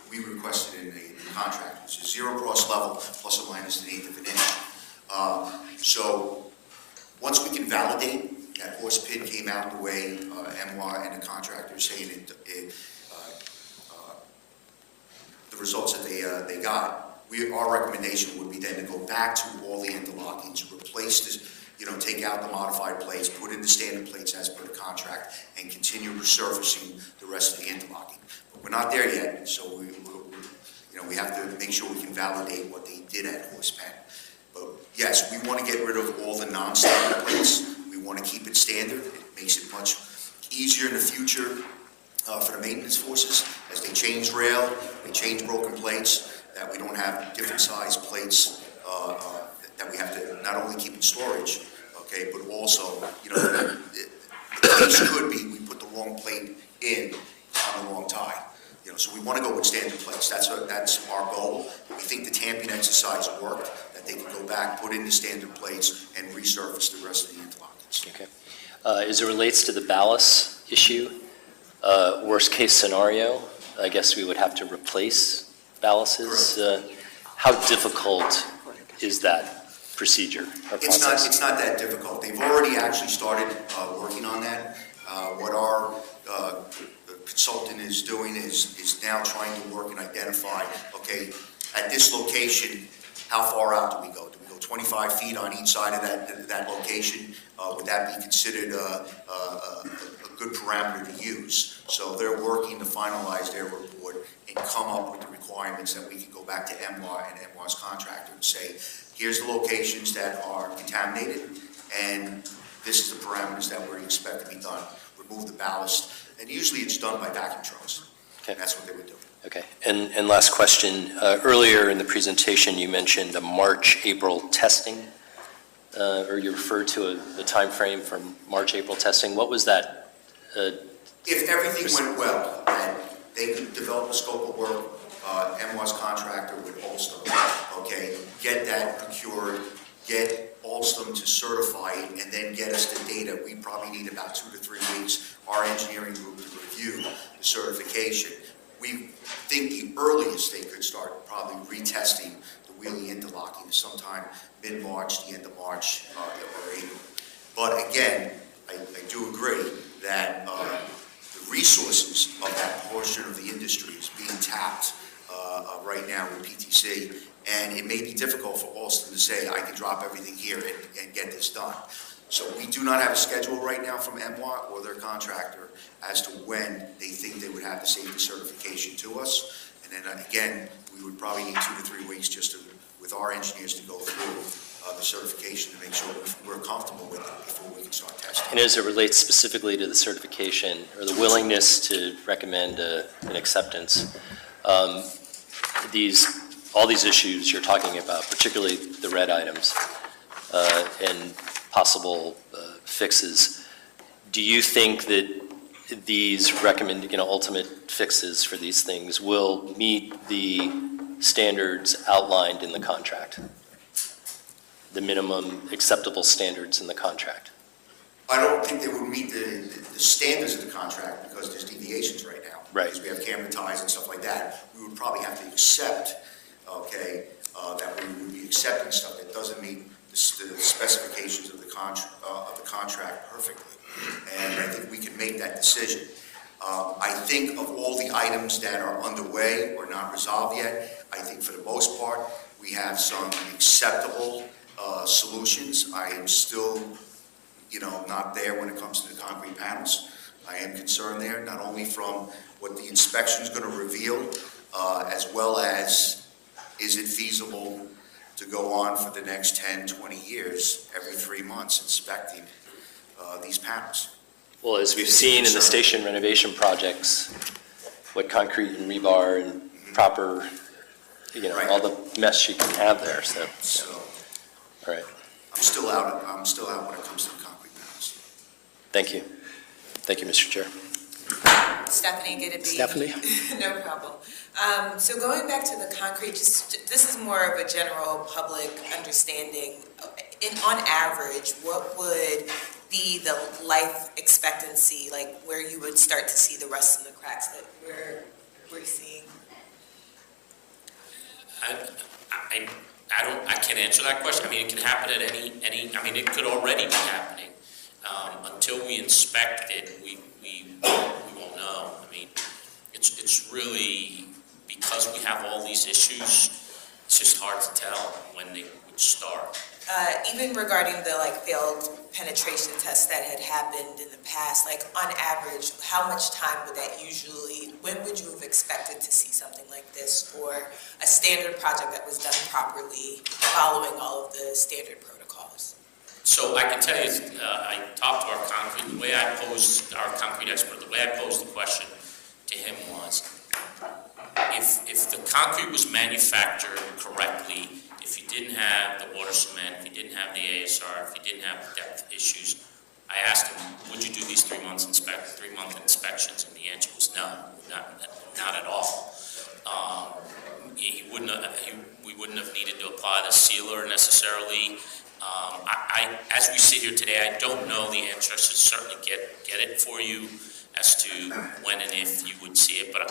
we requested in the contract, which is 0 cross level plus or minus an 1/8 of an inch. So once we can validate that Horse Pin came out the way MY and the contractor are saying the results that they got, our recommendation would be then to go back to all the interlockings, replace this, take out the modified plates, put in the standard plates as per the contract, and continue resurfacing the rest of the interlocking. But we're not there yet, so we have to make sure we can validate what they did at Horse Pen. But yes, we want to get rid of all the non-standard plates. We want to keep it standard. It makes it much easier in the future for the maintenance forces as they change rail, they change broken plates, that we don't have different size plates that we have to not only keep in storage, okay, but also, the case could be we put the wrong plate in on the wrong tie. So we want to go with standard plates. That's our goal. We think the tamping exercise worked, that they can go back, put in the standard plates, and resurface the rest of the interlockings. Okay. As it relates to the ballast issue, worst case scenario, I guess we would have to replace ballasts. How difficult is that procedure or process? It's not that difficult. They've already actually started working on that. What our consultant is doing is now trying to work and identify, okay, at this location, how far out do we go? Do we go 25 feet on each side of that location? Would that be considered a good parameter to use? So they're working to finalize their report and come up with the requirements that we can go back to MY and MY's contractor and say, here's the locations that are contaminated, and this is the parameters that we expect to be done. Remove the ballast, and usually it's done by vacuum trucks. Okay. And that's what they would do. Okay. And last question. Earlier in the presentation, you mentioned a March-April testing, or you referred to the time frame for March-April testing. What was that? If everything went well, and they could develop a scope of work, MWA's contractor with Alstom, okay, get that procured, get Alstom to certify it, and then get us the data. We probably need about 2 to 3 weeks, our engineering group, to review the certification. We think the earliest they could start probably retesting the wheelie interlocking is sometime mid-March, the end of March, or April. But again, I do agree that the resources of that portion of the industry is being tapped right now with PTC, and it may be difficult for Alstom to say, I can drop everything here and get this done. So we do not have a schedule right now from MWAT or their contractor as to when they think they would have the safety certification to us. And then again, we would probably need 2 to 3 weeks just to, with our engineers to go through the certification to make sure we're comfortable with it before we can start testing. And as it relates specifically to the certification or the willingness to recommend an acceptance, all these issues you're talking about, particularly the red items and possible fixes, do you think that these ultimate fixes for these things will meet the standards outlined in the contract? The minimum acceptable standards in the contract? I don't think they would meet the standards of the contract because there's deviations right now. Right. Because we have camera ties and stuff like that. We would probably have to accept, okay, that we would be accepting stuff that doesn't meet the specifications of the contract perfectly. And I think we can make that decision. I think of all the items that are underway or not resolved yet, I think for the most part, we have some acceptable solutions. I am still, not there when it comes to the concrete panels. I am concerned there, not only from what the inspection is going to reveal, as well as is it feasible to go on for the next 10, 20 years, every 3 months inspecting these panels. Well, as we've seen in the station renovation projects, what concrete and rebar and proper, Right. all the mess you can have there, so. So All right, I'm still out when it comes to the concrete panels. thank you. Thank you, Mr. Chair. Stephanie, good to be. Stephanie? No problem. So going back to the concrete, this is more of a general public understanding. On average, what would be the life expectancy, like where you would start to see the rust in the cracks that we're seeing? I can't answer that question. I mean, it can happen at it could already be happening. Until we inspect it, we won't know. I mean, it's really, because we have all these issues, it's just hard to tell when they would start. Even regarding the failed penetration tests that had happened in the past, on average, how much time would that usually, when would you have expected to see something like this, or a standard project that was done properly, following all of the standard protocols? So I can tell you, I talked to our concrete, the way I posed, our concrete expert, the way I posed the question to him was, if the concrete was manufactured correctly, if you didn't have the water cement, if you didn't have the ASR, if you didn't have the depth issues, I asked him, would you do these 3-month inspections? And the answer was no, not at all. We wouldn't have needed to apply the sealer necessarily. As we sit here today, I don't know the answer. I should certainly get it for you as to when and if you would see it, but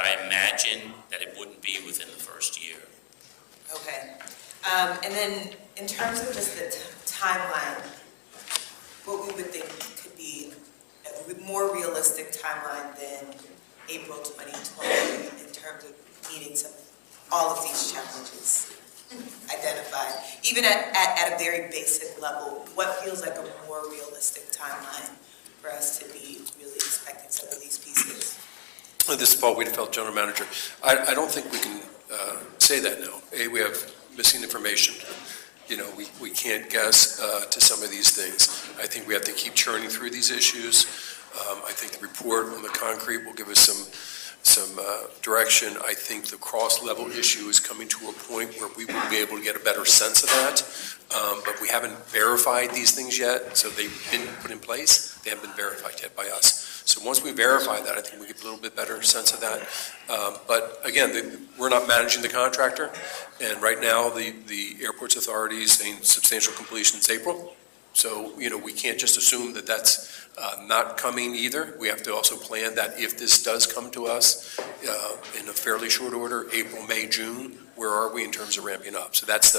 I imagine that it wouldn't be within the first year. Okay. And then in terms of just the timeline, what we would think could be a more realistic timeline than April 2020 in terms of meeting all of these challenges identified, even at a very basic level, what feels like a more realistic timeline for us to be really expecting some of these pieces? This is Paul Wiedefeld, General Manager. I don't think we can say that now. We have missing information. We can't guess to some of these things. I think we have to keep churning through these issues. I think the report on the concrete will give us some direction. I think the cross-level issue is coming to a point where we will be able to get a better sense of that. But we haven't verified these things yet, so they've been put in place. They haven't been verified yet by us. So once we verify that, I think we get a little bit better sense of that. But again, we're not managing the contractor, and right now the airport's authority is saying substantial completion is April. So, we can't just assume that that's not coming either. We have to also plan that if this does come to us in a fairly short order, April, May, June, where are we in terms of ramping up? So that's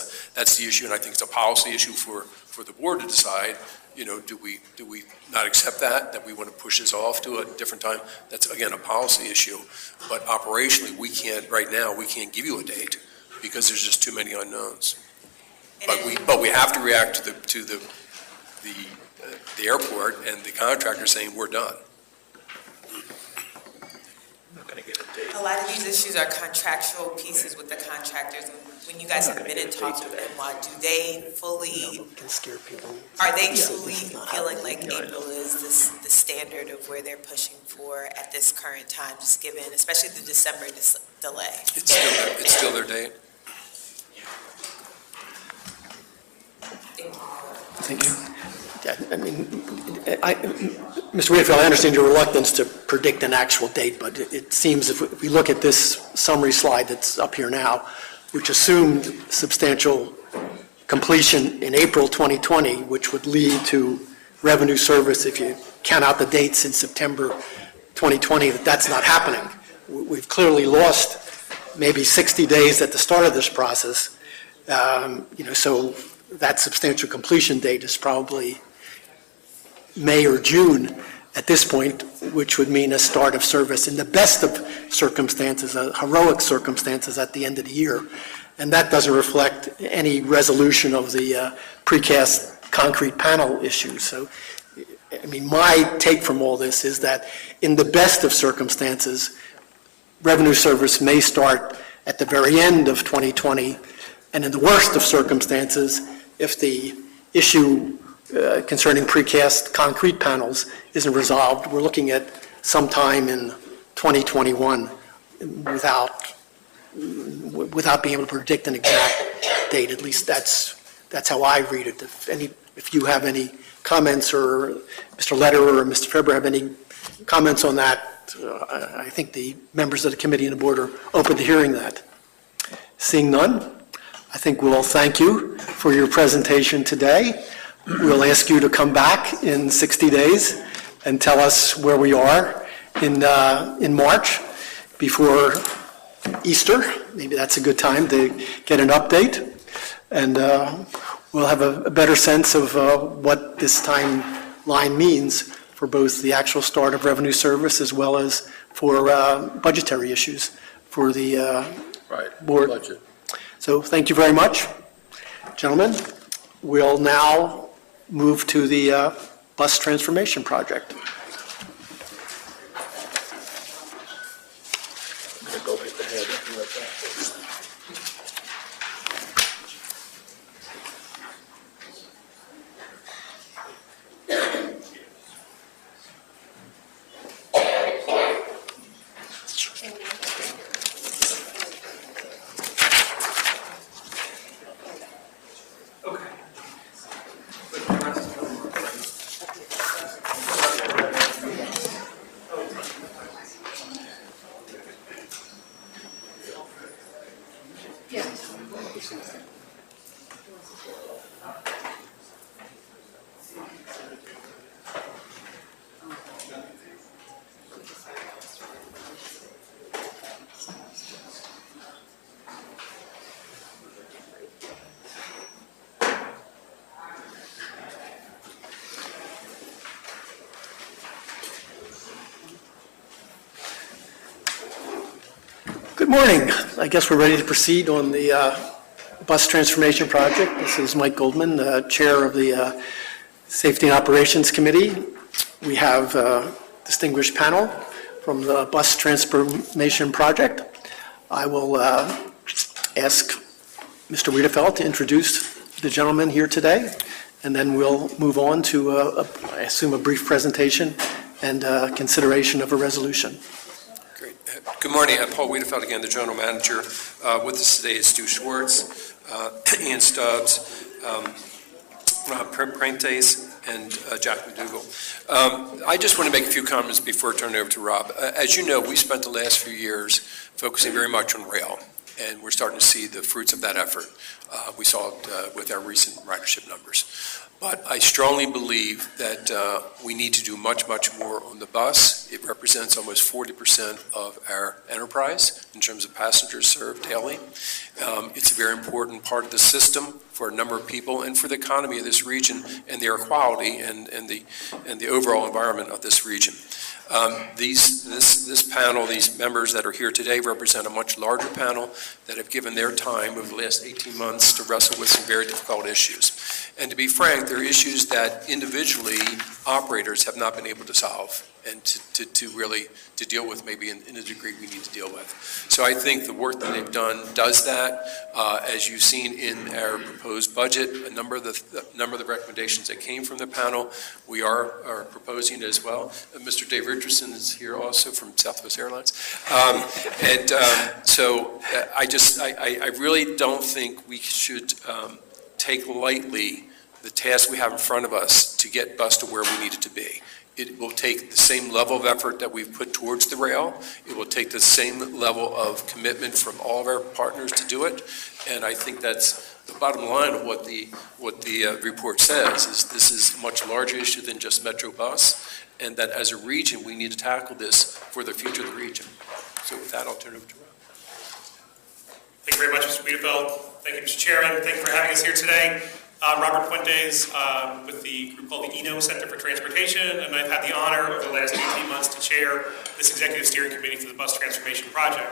the issue, and I think it's a policy issue for the board to decide. Do we not accept that we want to push this off to a different time? That's, again, a policy issue. But operationally, right now, we can't give you a date because there's just too many unknowns. But we have to react to the the airport and the contractor saying, we're done. A lot of these issues are contractual pieces with the contractors. When you guys have been in talks with NWA, do they fully, Can scare people. are they truly feeling like April is the standard of where they're pushing for at this current time, just given, especially the December delay? It's still their date. Thank you. Yeah, I mean, Mr. Whitfield, I understand your reluctance to predict an actual date, but it seems if we look at this summary slide that's up here now, which assumed substantial completion in April 2020, which would lead to revenue service if you count out the dates in September 2020, that's not happening. We've clearly lost maybe 60 days at the start of this process, so that substantial completion date is probably May or June at this point, which would mean a start of service in the best of circumstances, heroic circumstances at the end of the year. And that doesn't reflect any resolution of the precast concrete panel issue. So, I mean, my take from all this is that in the best of circumstances, revenue service may start at the very end of 2020, and in the worst of circumstances, if the issue concerning precast concrete panels isn't resolved, we're looking at sometime in 2021 without being able to predict an exact date. At least that's how I read it. If you have any comments, or Mr. Lederer or Mr. Feber have any comments on that, I think the members of the committee and the board are open to hearing that. Seeing none, I think we'll thank you for your presentation today. We'll ask you to come back in 60 days and tell us where we are in March before Easter. Maybe that's a good time to get an update. And we'll have a better sense of what this timeline means for both the actual start of revenue service as well as for budgetary issues for the board. Budget. So thank you very much, gentlemen. We'll now move to the bus transformation project. Good morning. I guess we're ready to proceed on the bus transformation project. This is Mike Goldman, the chair of the Safety and Operations Committee. We have a distinguished panel from the bus transformation project. I will ask Mr. Wiedefeld to introduce the gentleman here today, and then we'll move on to, I assume, a brief presentation and consideration of a resolution. Great. Good morning. I'm Paul Wiedefeld again, the general manager. With us today is Stu Schwartz, Ian Stubbs, Rob Prentes, and Jack McDougall. I just want to make a few comments before I turn it over to Rob. As you know, we spent the last few years focusing very much on rail, and we're starting to see the fruits of that effort. We saw it with our recent ridership numbers. But I strongly believe that we need to do much, much more on the bus. It represents almost 40% of our enterprise in terms of passengers served daily. It's a very important part of the system for a number of people and for the economy of this region and the air quality and the overall environment of this region. This panel, these members that are here today represent a much larger panel that have given their time over the last 18 months to wrestle with some very difficult issues. And to be frank, there are issues that individually operators have not been able to solve and to really deal with maybe in a degree we need to deal with. So I think the work that they've done does that. As you've seen in our proposed budget, a number of the recommendations that came from the panel, we are proposing as well. Mr. Dave Richardson is here also from Southwest Airlines. So I really don't think we should take lightly the task we have in front of us to get bus to where we need it to be. It will take the same level of effort that we've put towards the rail. It will take the same level of commitment from all of our partners to do it. And I think that's the bottom line of what the report says, is this is a much larger issue than just Metro Bus, and that as a region, we need to tackle this for the future of the region. So with that, I'll turn it over to Rob. Thank you very much, Mr. Wiedefeld. Thank you, Mr. Chairman. Thank you for having us here today. Robert Puentes with the group called the ENO Center for Transportation, and I've had the honor over the last 18 months to chair this Executive Steering Committee for the Bus Transformation Project.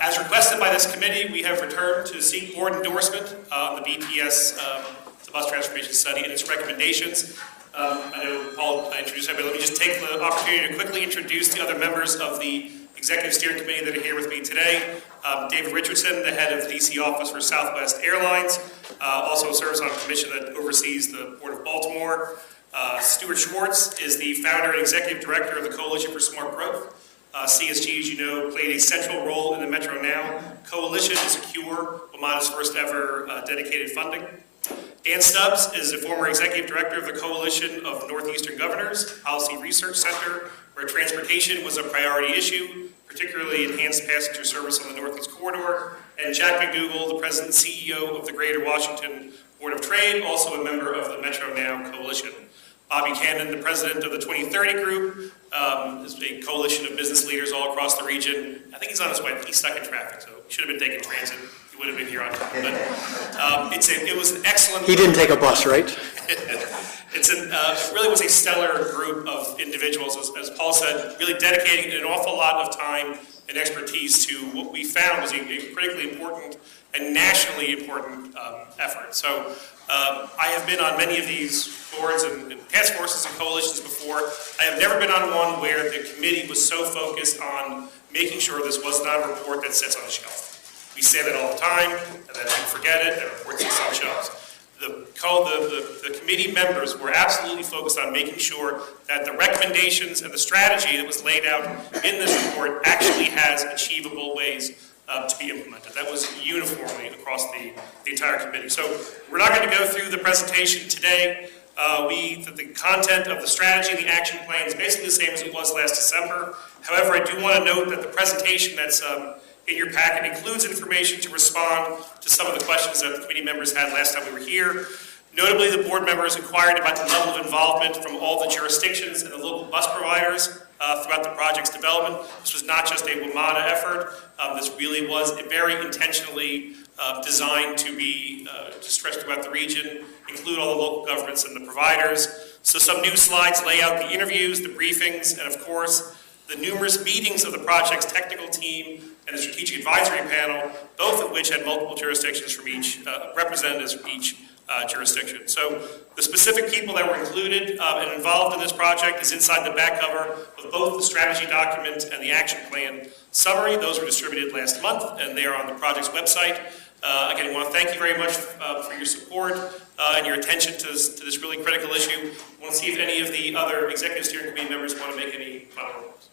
As requested by this committee, we have returned to seek board endorsement on the BTS, the Bus Transformation Study, and its recommendations. I know Paul introduced everybody. Let me just take the opportunity to quickly introduce the other members of the Executive Steering Committee that are here with me today. David Richardson, the head of the DC office for Southwest Airlines, also serves on a commission that oversees the Port of Baltimore. Stuart Schwartz is the founder and executive director of the Coalition for Smart Growth. CSG, as you know, played a central role in the Metro Now Coalition to secure WMATA's first ever dedicated funding. Dan Stubbs is a former executive director of the Coalition of Northeastern Governors Policy Research Center, where transportation was a priority issue, particularly enhanced passenger service on the Northeast Corridor. And Jack McDougall, the president and CEO of the Greater Washington Board of Trade, also a member of the Metro Now Coalition. Bobby Cannon, the president of the 2030 Group, is a coalition of business leaders all across the region. I think he's on his way. He's stuck in traffic, so he should have been taking transit. He would have been here on time. But it was an excellent... He didn't take a bus, right? It really was a stellar group of individuals, as Paul said, really dedicating an awful lot of time and expertise to what we found was a critically important and nationally important effort. So I have been on many of these boards and task forces and coalitions before. I have never been on one where the committee was so focused on making sure this was not a report that sits on a shelf. We say that all the time, and then we forget it, and report sits on shelves. The committee members were absolutely focused on making sure that the recommendations and the strategy that was laid out in this report actually has achievable ways to be implemented. That was uniformly across the entire committee. So we're not going to go through the presentation today. The content of the strategy and the action plan is basically the same as it was last December. However, I do want to note that the presentation that's in your packet includes information to respond to some of the questions that the committee members had last time we were here. Notably, the board members inquired about the level of involvement from all the jurisdictions and the local bus providers throughout the project's development. This was not just a WMATA effort. This really was very intentionally designed to be stretched throughout the region, include all the local governments and the providers. So some new slides lay out the interviews, the briefings, and of course, the numerous meetings of the project's technical team and the strategic advisory panel, both of which had multiple jurisdictions from each, representatives from each jurisdiction. So the specific people that were included and involved in this project is inside the back cover of both the strategy document and the action plan summary. Those were distributed last month, and they are on the project's website. Again, I want to thank you very much for your support and your attention to this really critical issue. I want to see if any of the other executive steering committee members want to make any final remarks.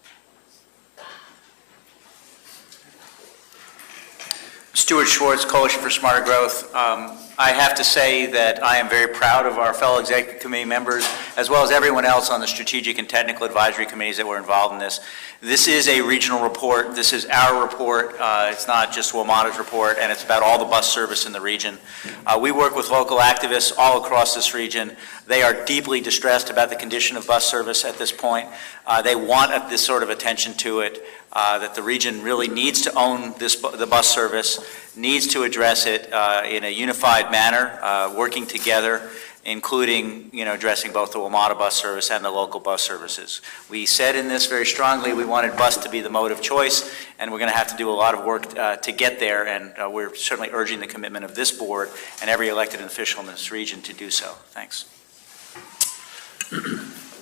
Stuart Schwartz, Coalition for Smarter Growth. I have to say that I am very proud of our fellow executive committee members, as well as everyone else on the strategic and technical advisory committees that were involved in this. This is a regional report. This is our report. It's not just WMATA's report, and it's about all the bus service in the region. We work with local activists all across this region. They are deeply distressed about the condition of bus service at this point. They want this sort of attention to it, that the region really needs to own the bus service, needs to address it in a unified manner, working together. including, addressing both the WMATA bus service and the local bus services. We said in this very strongly we wanted bus to be the mode of choice, and we're going to have to do a lot of work to get there, and we're certainly urging the commitment of this board and every elected official in this region to do so. Thanks.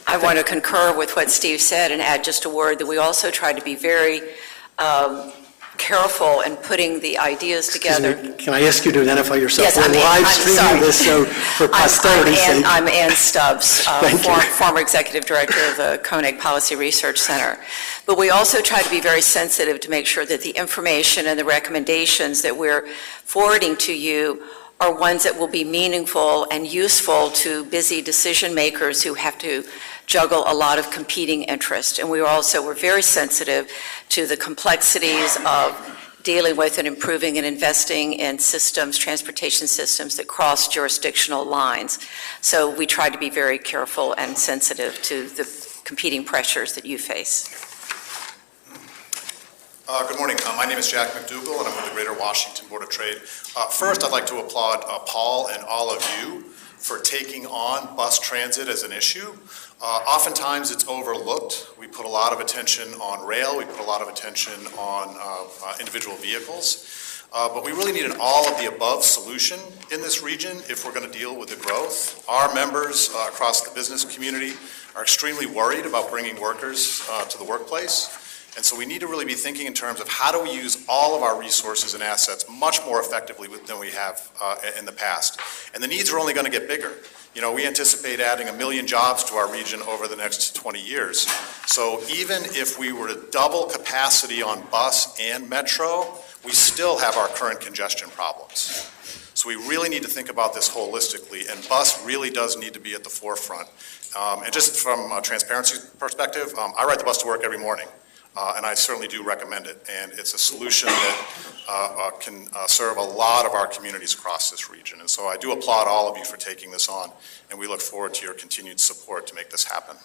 I want to concur with what Steve said and add just a word that we also try to be very careful in putting the ideas together. Can I ask you to identify yourself? Yes, We're live streaming this, so for posterity's sake. I'm Ann Stubbs, former executive director of the Koenig Policy Research Center. But we also try to be very sensitive to make sure that the information and the recommendations that we're forwarding to you are ones that will be meaningful and useful to busy decision makers who have to juggle a lot of competing interests. And we're very sensitive to the complexities of dealing with and improving and investing in systems, transportation systems that cross jurisdictional lines. So we try to be very careful and sensitive to the competing pressures that you face. Good morning. My name is Jack McDougall, and I'm with the Greater Washington Board of Trade. First, I'd like to applaud Paul and all of you for taking on bus transit as an issue. Oftentimes, it's overlooked. We put a lot of attention on rail. We put a lot of attention on individual vehicles. But we really need an all-of-the-above solution in this region if we're going to deal with the growth. Our members across the business community are extremely worried about bringing workers to the workplace. And so we need to really be thinking in terms of how do we use all of our resources and assets much more effectively than we have in the past. And the needs are only going to get bigger. We anticipate adding 1 million jobs to our region over the next 20 years. So even if we were to double capacity on bus and metro, we still have our current congestion problems. So we really need to think about this holistically, and bus really does need to be at the forefront. And just from a transparency perspective, I ride the bus to work every morning. And I certainly do recommend it. And it's a solution that can serve a lot of our communities across this region. And so I do applaud all of you for taking this on, and we look forward to your continued support to make this happen.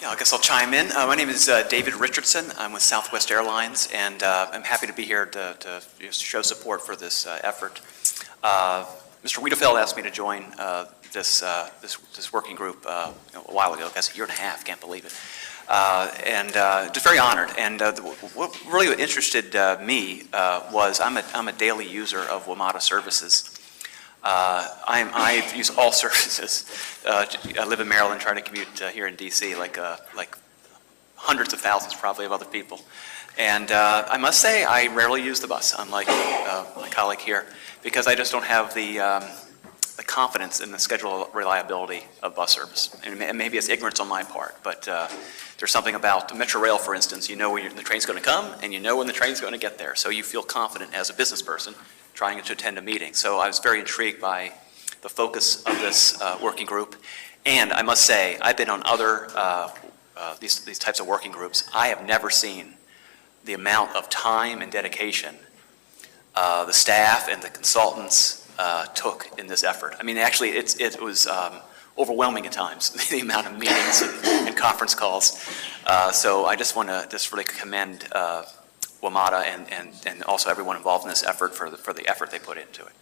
Yeah, I guess I'll chime in. My name is David Richardson. I'm with Southwest Airlines, and I'm happy to be here to show support for this effort. Mr. Wiedefeld asked me to join this working group a while ago. I guess a year and a half, can't believe it. And just very honored. And what really interested me was I'm a daily user of WMATA services. I use all services. I live in Maryland, trying to commute here in DC, like hundreds of thousands probably of other people. And I must say I rarely use the bus, unlike my colleague here, because I just don't have the confidence in the schedule reliability of bus service. And maybe it's ignorance on my part, but there's something about Metro Rail, for instance. You know when the train's going to come, and you know when the train's going to get there. So you feel confident as a business person trying to attend a meeting. So I was very intrigued by the focus of this working group. And I must say, I've been on other these types of working groups. I have never seen the amount of time and dedication the staff and the consultants took in this effort. I mean, actually, it was overwhelming at times, the amount of meetings and conference calls. So I just want to really commend WMATA and also everyone involved in this effort for the effort they put into it.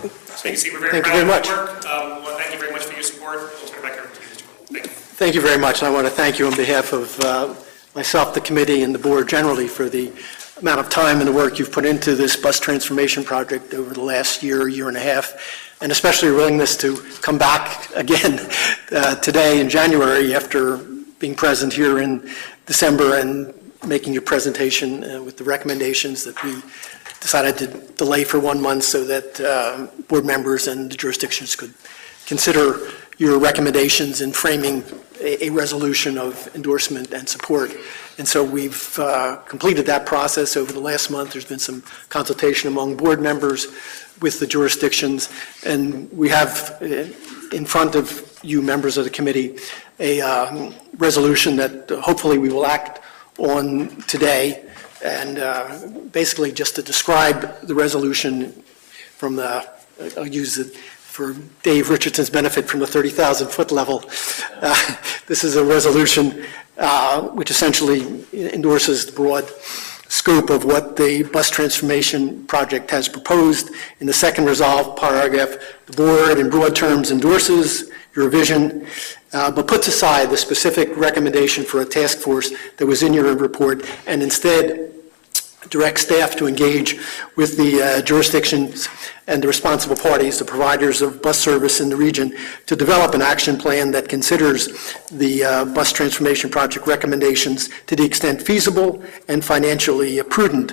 Thank you, Steve. We're very proud of your work. Well, thank you very much for your support. We'll turn it back over to you, Mr. Cole. Thank you. Thank you very much. And I want to thank you on behalf of myself, the committee, and the board generally for the amount of time and the work you've put into this bus transformation project over the last year and a half, and especially your willingness to come back again today in January after being present here in December and making your presentation with the recommendations that we decided to delay for 1 month so that board members and the jurisdictions could consider your recommendations in framing a resolution of endorsement and support. And so we've completed that process over the last month. There's been some consultation among board members with the jurisdictions, and we have in front of you, members of the committee, a resolution that hopefully we will act on today. And basically just to describe the resolution from the, I'll use it for Dave Richardson's benefit, from the 30,000-foot level. This is a resolution which essentially endorses the broad scope of what the bus transformation project has proposed. In the second resolved paragraph, the board in broad terms endorses your vision, but puts aside the specific recommendation for a task force that was in your report and instead direct staff to engage with the jurisdictions and the responsible parties, the providers of bus service in the region, to develop an action plan that considers the bus transformation project recommendations to the extent feasible and financially prudent.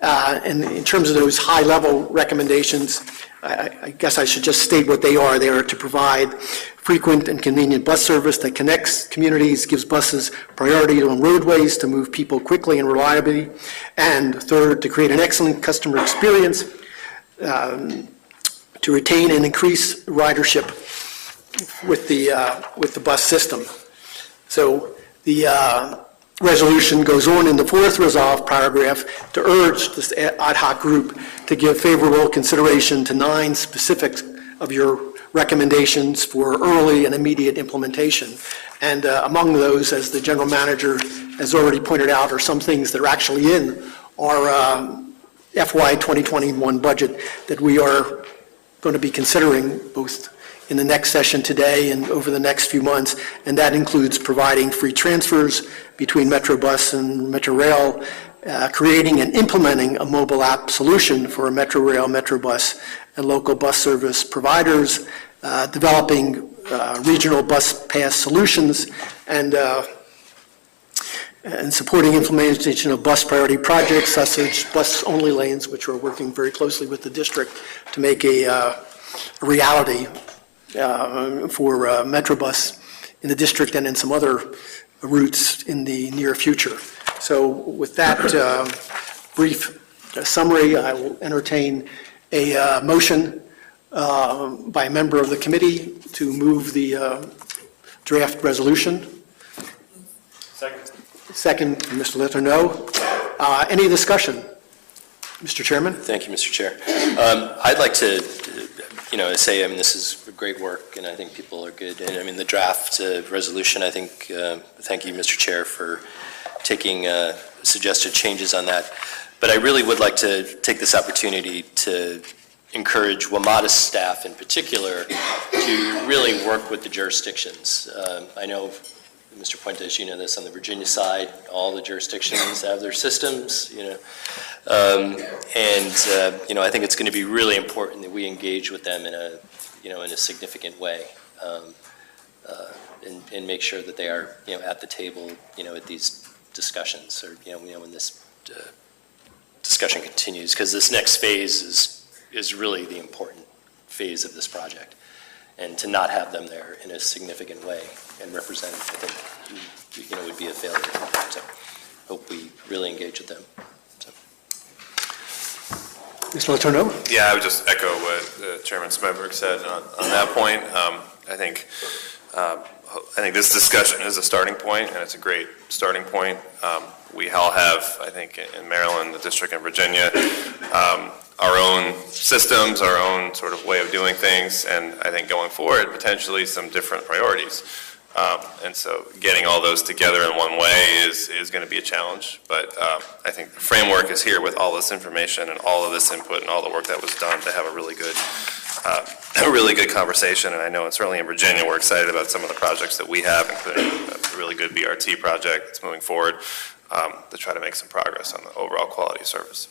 And in terms of those high-level recommendations, I guess I should just state what they are. They are to provide frequent and convenient bus service that connects communities, gives buses priority on roadways to move people quickly and reliably, and third, to create an excellent customer experience, to retain and increase ridership with the bus system. So the resolution goes on in the fourth resolved paragraph to urge this ad hoc group to give favorable consideration to 9 specifics of your recommendations for early and immediate implementation. And among those, as the general manager has already pointed out, are some things that are actually in our FY 2021 budget that we are going to be considering both in the next session today and over the next few months, and that includes providing free transfers between Metrobus and Metrorail, creating and implementing a mobile app solution for Metrorail, Metrobus, and local bus service providers, developing regional bus pass solutions, and supporting implementation of bus priority projects such as bus-only lanes, which we're working very closely with the district to make a reality for Metrobus in the district and in some other routes in the near future. So with that brief summary, I will entertain a motion by a member of the committee to move the draft resolution. Second, Mr. Letourneau. Any discussion? Mr. Chairman? Thank you, Mr. Chair. I'd like to, say, this is great work, and I think people are good. And the draft resolution, I think, thank you, Mr. Chair, for taking suggested changes on that. But I really would like to take this opportunity to encourage WMATA staff in particular to really work with the jurisdictions. I know, Mr. Puentes, you know this, on the Virginia side, all the jurisdictions have their systems, I think it's going to be really important that we engage with them in a significant way, and make sure that they are, at the table, at these discussions, or, when this discussion continues, because this next phase is really the important phase of this project, and to not have them there in a significant way and represent, I think, would be a failure. So, hope we really engage with them. Mr. Letourneau? Yeah, I would just echo what Chairman Smedberg said on that point. I think this discussion is a starting point, and it's a great starting point. We all have, I think, in Maryland, the district, and Virginia, our own systems, our own sort of way of doing things, and I think going forward, potentially some different priorities. And so getting all those together in one way is going to be a challenge. But I think the framework is here with all this information and all of this input and all the work that was done to have a really good conversation. And I know, and certainly in Virginia, we're excited about some of the projects that we have, including a really good BRT project that's moving forward to try to make some progress on the overall quality of service.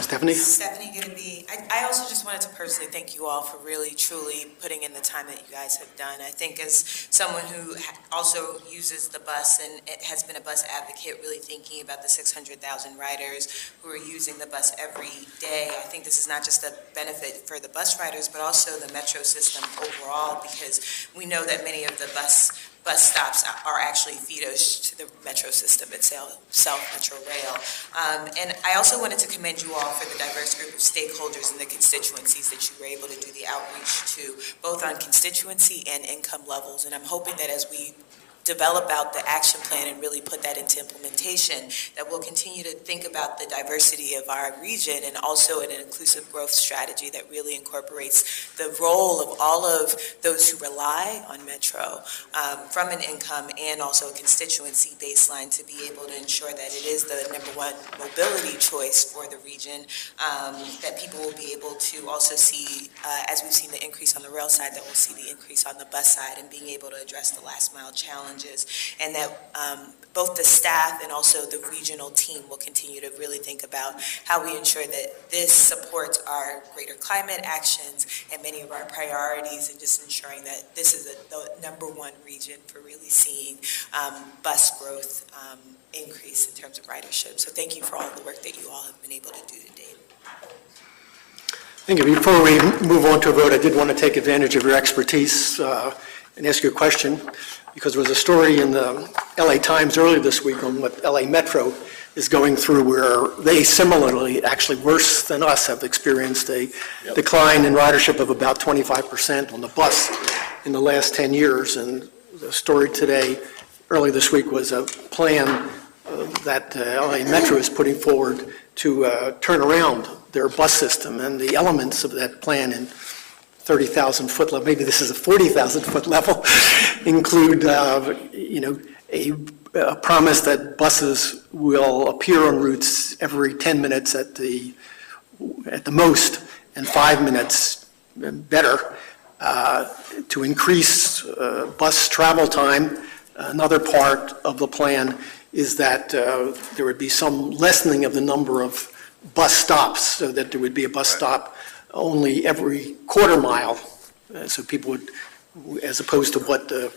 Stephanie? Stephanie Giddy. I also just wanted to personally thank you all for really, truly putting in the time that you guys have done. I think as someone who also uses the bus and has been a bus advocate, really thinking about the 600,000 riders who are using the bus every day, I think this is not just a benefit for the bus riders, but also the metro system overall, because we know that many of the bus stops are actually feeders to the metro system itself, Metro Rail. And I also wanted to commend you all for the diverse group of stakeholders and the constituencies that you were able to do the outreach to, both on constituency and income levels. And I'm hoping that as we develop out the action plan and really put that into implementation, that we'll continue to think about the diversity of our region and also an inclusive growth strategy that really incorporates the role of all of those who rely on Metro from an income and also a constituency baseline to be able to ensure that it is the number one mobility choice for the region, that people will be able to also see, as we've seen the increase on the rail side, that we'll see the increase on the bus side and being able to address the last mile challenges, and that both the staff and also the regional team will continue to really think about how we ensure that this supports our greater climate actions and many of our priorities, and just ensuring that this is the number one region for really seeing bus growth increase in terms of ridership. So thank you for all the work that you all have been able to do today. Thank you. Before we move on to a vote, I did want to take advantage of your expertise and ask you a question, because there was a story in the LA Times earlier this week on what LA Metro is going through, where they similarly, actually worse than us, have experienced a decline in ridership of about 25% on the bus in the last 10 years. And the story today, early this week, was a plan that LA Metro is putting forward to turn around their bus system, and the elements of that plan in 30,000-foot level, maybe this is a 40,000-foot level, include, a promise that buses will appear on routes every 10 minutes at the most, and 5 minutes better, to increase bus travel time. Another part of the plan is that there would be some lessening of the number of bus stops, so that there would be a bus stop only every quarter mile, so people would, as opposed to what the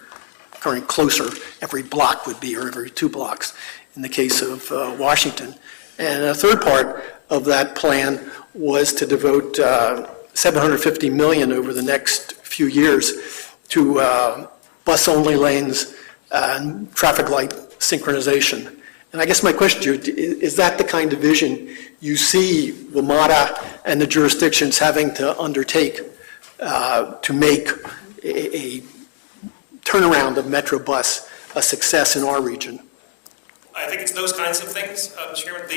current closer every block would be, or every 2 blocks in the case of Washington. And a third part of that plan was to devote $750 million over the next few years to bus-only lanes and traffic light synchronization. And I guess my question to you, is that the kind of vision you see WMATA and the jurisdictions having to undertake to make a turnaround of Metro Bus a success in our region? I think it's those kinds of things, Chairman.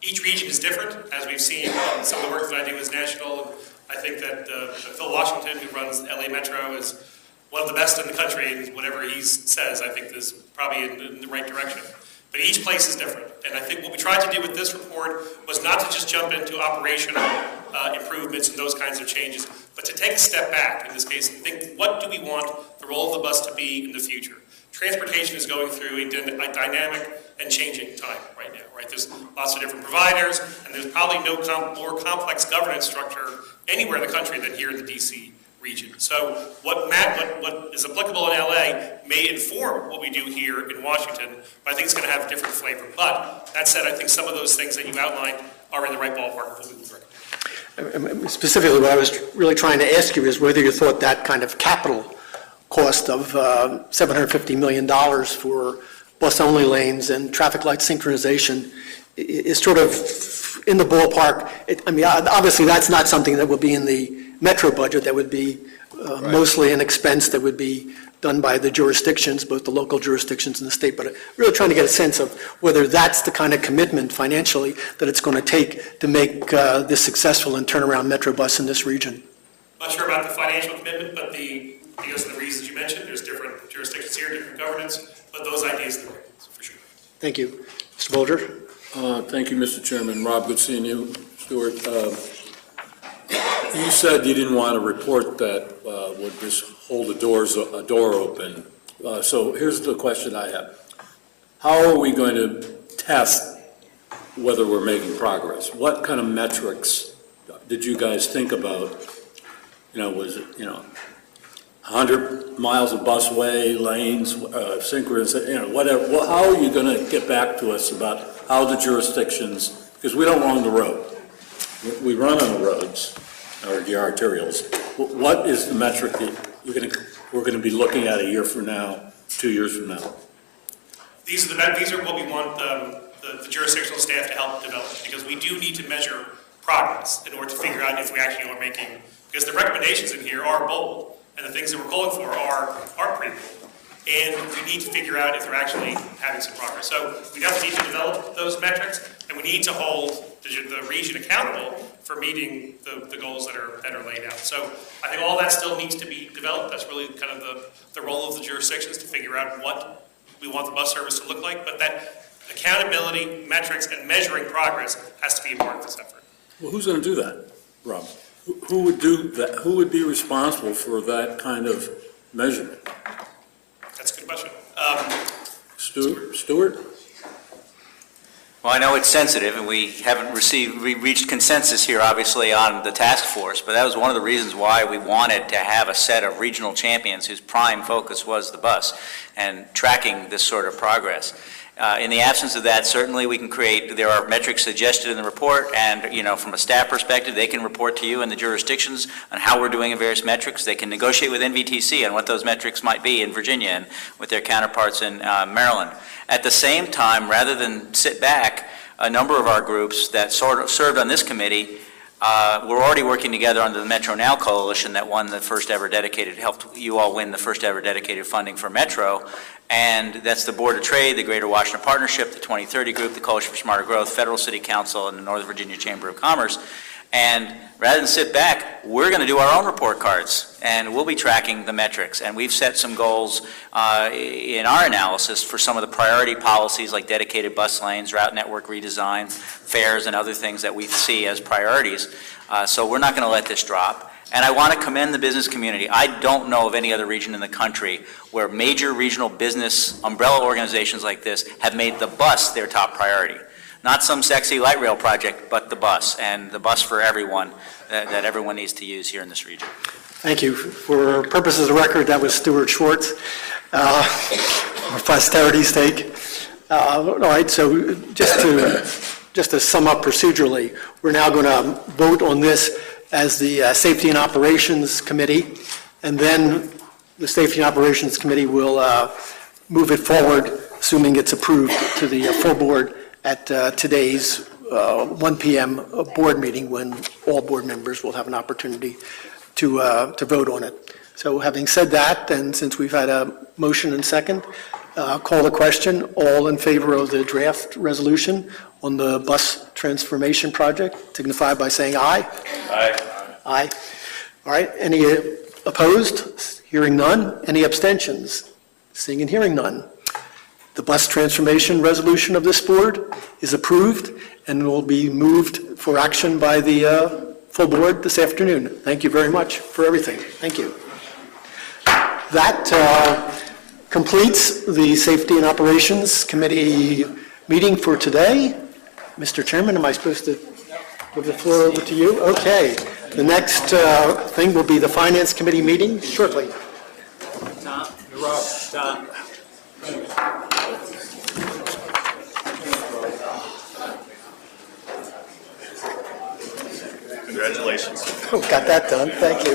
Each region is different, as we've seen. Some of the work that I do is national. I think that Phil Washington, who runs LA Metro, is one of the best in the country, and whatever he says, I think is probably in the right direction. But each place is different. And I think what we tried to do with this report was not to just jump into operational improvements and those kinds of changes, but to take a step back in this case and think, what do we want the role of the bus to be in the future? Transportation is going through a dynamic and changing time right now, right? There's lots of different providers, and there's probably no more complex governance structure anywhere in the country than here in the DC region. So what is applicable in LA may inform what we do here in Washington, but I think it's going to have a different flavor. But that said, I think some of those things that you outlined are in the right ballpark of what we would recommend. Specifically, what I was really trying to ask you is whether you thought that kind of capital cost of $750 million for bus-only lanes and traffic light synchronization is sort of in the ballpark. Obviously, that's not something that will be in the Metro budget. That would be mostly an expense that would be done by the jurisdictions, both the local jurisdictions and the state. But really trying to get a sense of whether that's the kind of commitment financially that it's going to take to make this successful and turn around Metro Bus in this region. I'm not sure about the financial commitment, but because of the reasons you mentioned, there's different jurisdictions here, different governance, but those ideas are the right ones, for sure. Thank you. Mr. Bolger? Thank you, Mr. Chairman. Rob, good seeing you. Stuart, you said you didn't want to report that would just hold a door open. So here's the question I have. How are we going to test whether we're making progress? What kind of metrics did you guys think about? Was it, 100 miles of busway, lanes, synchronous, whatever. Well, how are you going to get back to us about how the jurisdictions, because we don't run the road. We run on the roads, or the arterials. What is the metric that we're going to be looking at a year from now, 2 years from now? These are what we want the jurisdictional staff to help develop, because we do need to measure progress in order to figure out if we actually are making, because the recommendations in here are bold, and the things that we're calling for are pretty bold. and we need to figure out if they're actually having some progress. So we definitely need to develop those metrics, and we need to hold the region accountable for meeting the goals that are laid out. So I think all that still needs to be developed. That's really kind of the role of the jurisdictions to figure out what we want the bus service to look like, but that accountability, metrics, and measuring progress has to be a part of this effort. Well, who's going to do that, Rob? Who would do that? Who would be responsible for that kind of measurement? That's a good question. Stuart? Well, I know it's sensitive, and we reached consensus here, obviously, on the task force, but that was one of the reasons why we wanted to have a set of regional champions whose prime focus was the bus and tracking this sort of progress. In the absence of that, certainly we can there are metrics suggested in the report, and, from a staff perspective, they can report to you and the jurisdictions on how we're doing in various metrics. They can negotiate with NVTC on what those metrics might be in Virginia and with their counterparts in Maryland. At the same time, rather than sit back, a number of our groups that sort of served on this committee we're already working together under the Metro Now Coalition that won the first ever helped you all win the first ever dedicated funding for Metro. And that's the Board of Trade, the Greater Washington Partnership, the 2030 Group, the Coalition for Smarter Growth, Federal City Council, and the Northern Virginia Chamber of Commerce. And rather than sit back, we're going to do our own report cards, and we'll be tracking the metrics. And we've set some goals in our analysis for some of the priority policies like dedicated bus lanes, route network redesign, fares, and other things that we see as priorities. So we're not going to let this drop. And I want to commend the business community. I don't know of any other region in the country where major regional business umbrella organizations like this have made the bus their top priority. Not some sexy light rail project, but the bus, and the bus for everyone that everyone needs to use here in this region. Thank you. For purposes of the record, that was Stuart Schwartz, for posterity's sake. All right, so just to sum up procedurally, we're now going to vote on this as the Safety and Operations Committee, and then the Safety and Operations Committee will move it forward, assuming it's approved, to the full board at today's 1 p.m. board meeting, when all board members will have an opportunity to vote on it. So having said that, and since we've had a motion and second, call the question. All in favor of the draft resolution on the bus transformation project signify by saying aye. Aye. Aye. All right, any opposed? Hearing none. Any abstentions? Seeing and hearing none. The bus transformation resolution of this board is approved and will be moved for action by the full board this afternoon. Thank you very much for everything. Thank you. That completes the Safety and Operations Committee meeting for today. Mr. Chairman, am I supposed to give the floor over to you? Okay. The next thing will be the Finance Committee meeting shortly. Tom, you're up. Tom. Congratulations. Oh, got that done. Thank you.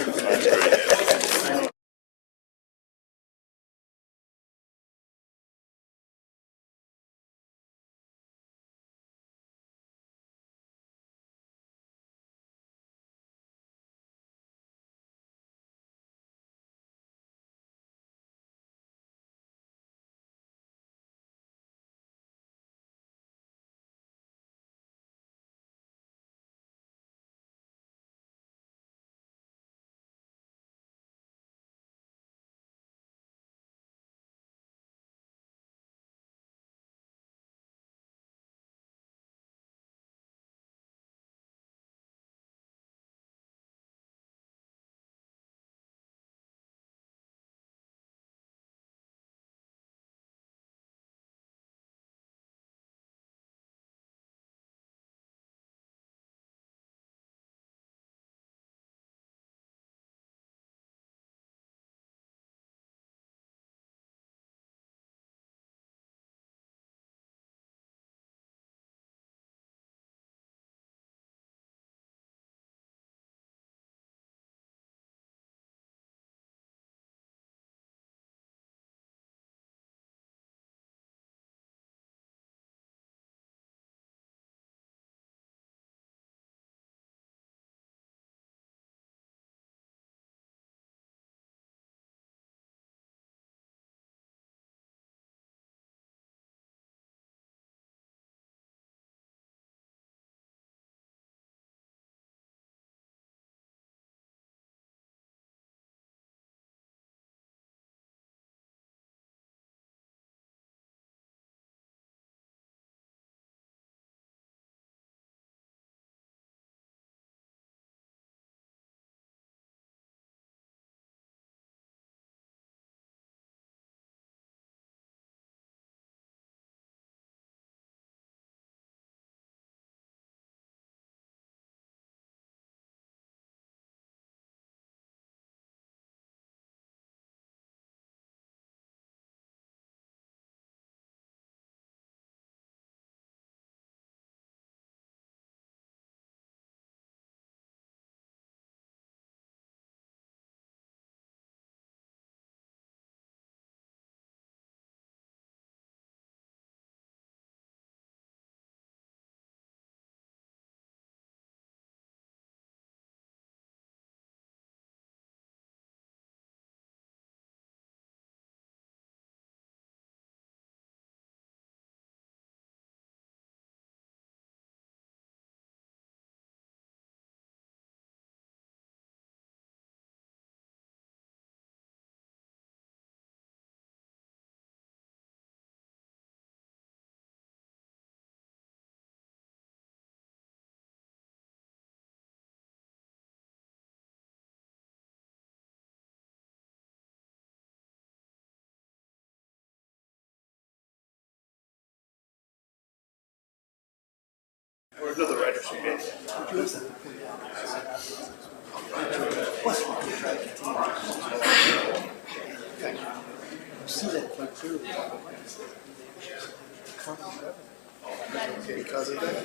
Because of that?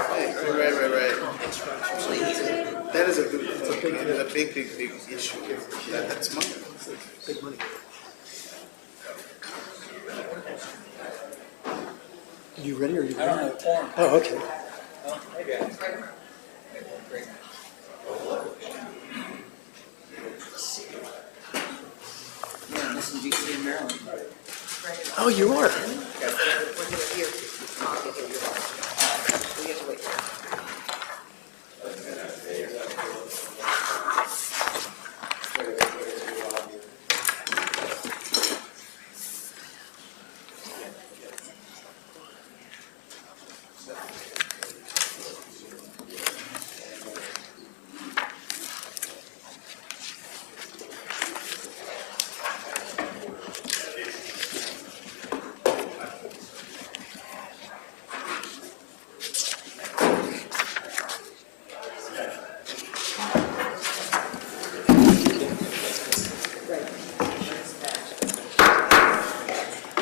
Right. That is a good, a big issue. That's money. Big money. Are you ready or are you ready? I don't have a form. Oh, okay. Yeah, listen, DC in Maryland. Oh, you are?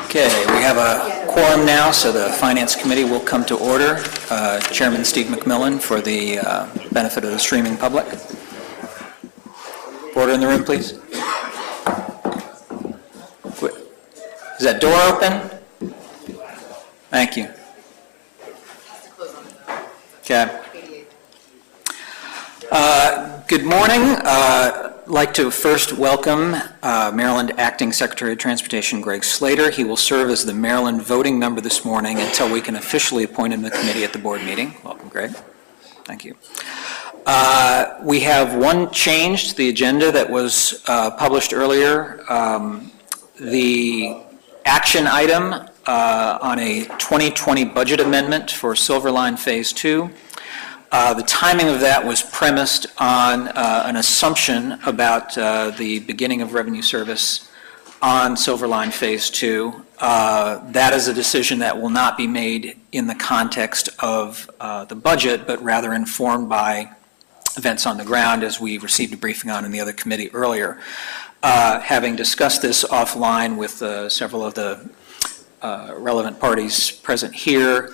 Okay, we have a quorum now, so the Finance Committee will come to order. Chairman Steve McMillan for the benefit of the streaming public. Order in the room, please. Is that door open? Thank you. Okay. Good morning. I'd like to first welcome Maryland Acting Secretary of Transportation Greg Slater. He will serve as the Maryland voting member this morning until we can officially appoint him to the committee at the board meeting. Welcome, Greg. Thank you. We have one change to the agenda that was published earlier. The action item on a 2020 budget amendment for Silverline Phase 2. The timing of that was premised on an assumption about the beginning of revenue service on Silverline Phase 2. That is a decision that will not be made in the context of the budget, but rather informed by events on the ground, as we received a briefing on in the other committee earlier. Having discussed this offline with several of the relevant parties present here,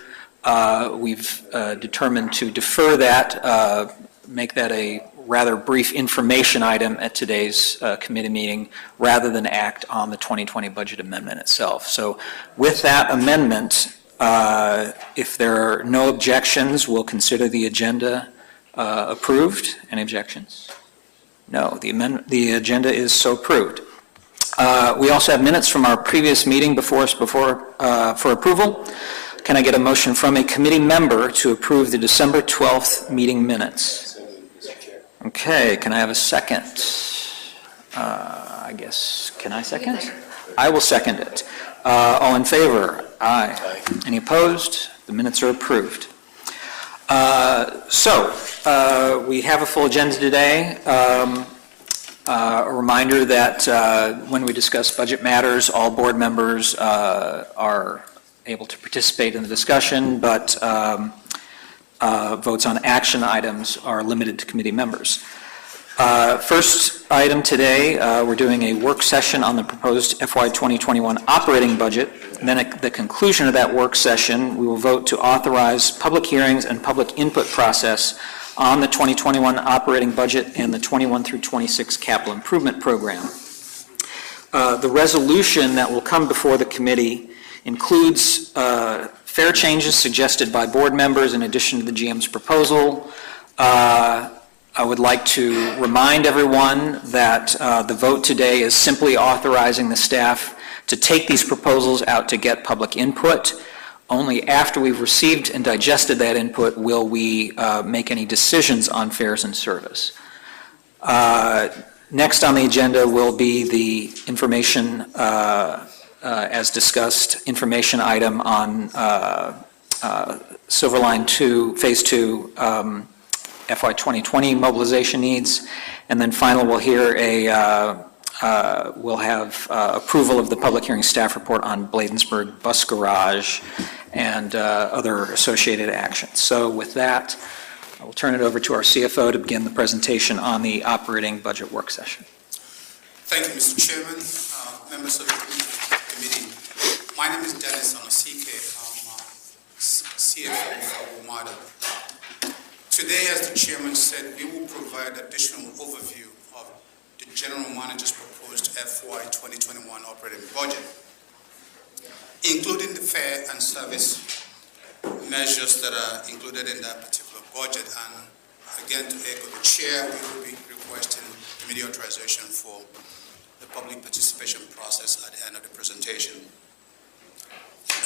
we've determined to defer that, make that a rather brief information item at today's committee meeting, rather than act on the 2020 budget amendment itself. So with that amendment, if there are no objections, we'll consider the agenda approved. Any objections? No, the agenda is so approved. We also have minutes from our previous meeting before us for approval. Can I get a motion from a committee member to approve the December 12th meeting minutes? Okay, can I have a second? I guess, can I second? I will second it. All in favor? Aye. Any opposed? The minutes are approved. We have a full agenda today. A reminder that when we discuss budget matters, all board members are able to participate in the discussion, but votes on action items are limited to committee members. First item today, we're doing a work session on the proposed FY 2021 operating budget. And then at the conclusion of that work session, we will vote to authorize public hearings and public input process on the 2021 operating budget and the 21 through 26 capital improvement program. The resolution that will come before the committee includes fare changes suggested by board members in addition to the GM's proposal. I would like to remind everyone that the vote today is simply authorizing the staff to take these proposals out to get public input. Only after we've received and digested that input will we make any decisions on fares and service. Next on the agenda will be the information, as discussed, information item on Silverline 2, Phase 2, FY 2020 mobilization needs. And then finally, we'll hear we'll have approval of the public hearing staff report on Bladensburg Bus Garage and other associated actions. So with that, I will turn it over to our CFO to begin the presentation on the operating budget work session. Thank you, Mr. Chairman, members of the committee. My name is Dennis Onosike. I'm CFO for WMATA. Today, as the chairman said, we will provide additional overview of the general manager's proposed FY 2021 operating budget, including the fare and service measures that are included in that particular budget. And again, to echo the chair, we will be requesting committee authorization for the public participation process at the end of the presentation.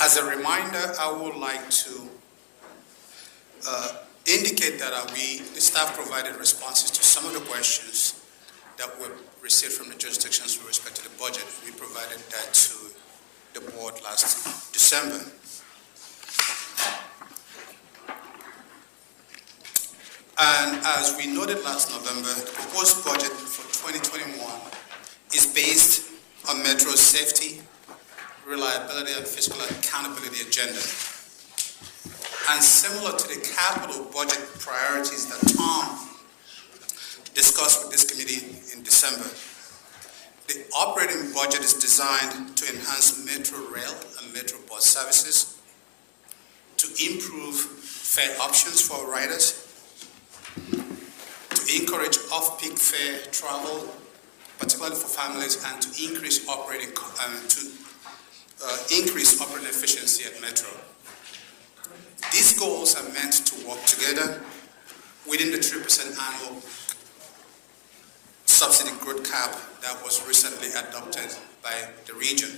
As a reminder, I would like to indicate that the staff provided responses to some of the questions that were received from the jurisdictions with respect to the budget. We provided that to the board last December. And as we noted last November, the proposed budget for 2021 is based on Metro's safety, reliability, and fiscal accountability agenda. And similar to the capital budget priorities that Tom discussed with this committee in December, the operating budget is designed to enhance Metro Rail and Metro Bus services, to improve fare options for riders, to encourage off-peak fare travel, particularly for families, and to increase operating efficiency at Metro. These goals are meant to work together within the 3% annual subsidy growth cap that was recently adopted by the region.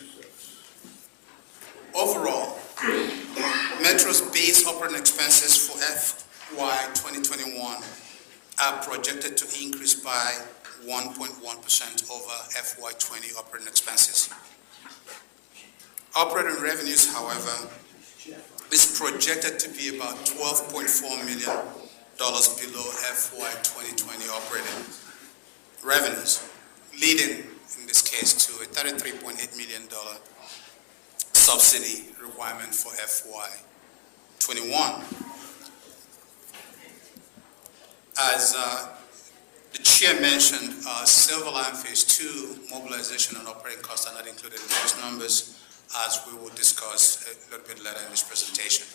Overall, Metro's base operating expenses for FY 2021 are projected to increase by 1.1% over FY 20 operating expenses. Operating revenues, however, is projected to be about $12.4 million below FY 2020 operating revenues, leading, in this case, to a $33.8 million subsidy requirement for FY 21. As the chair mentioned, Silver Line Phase 2 mobilization and operating costs are not included in those numbers, as we will discuss a little bit later in this presentation.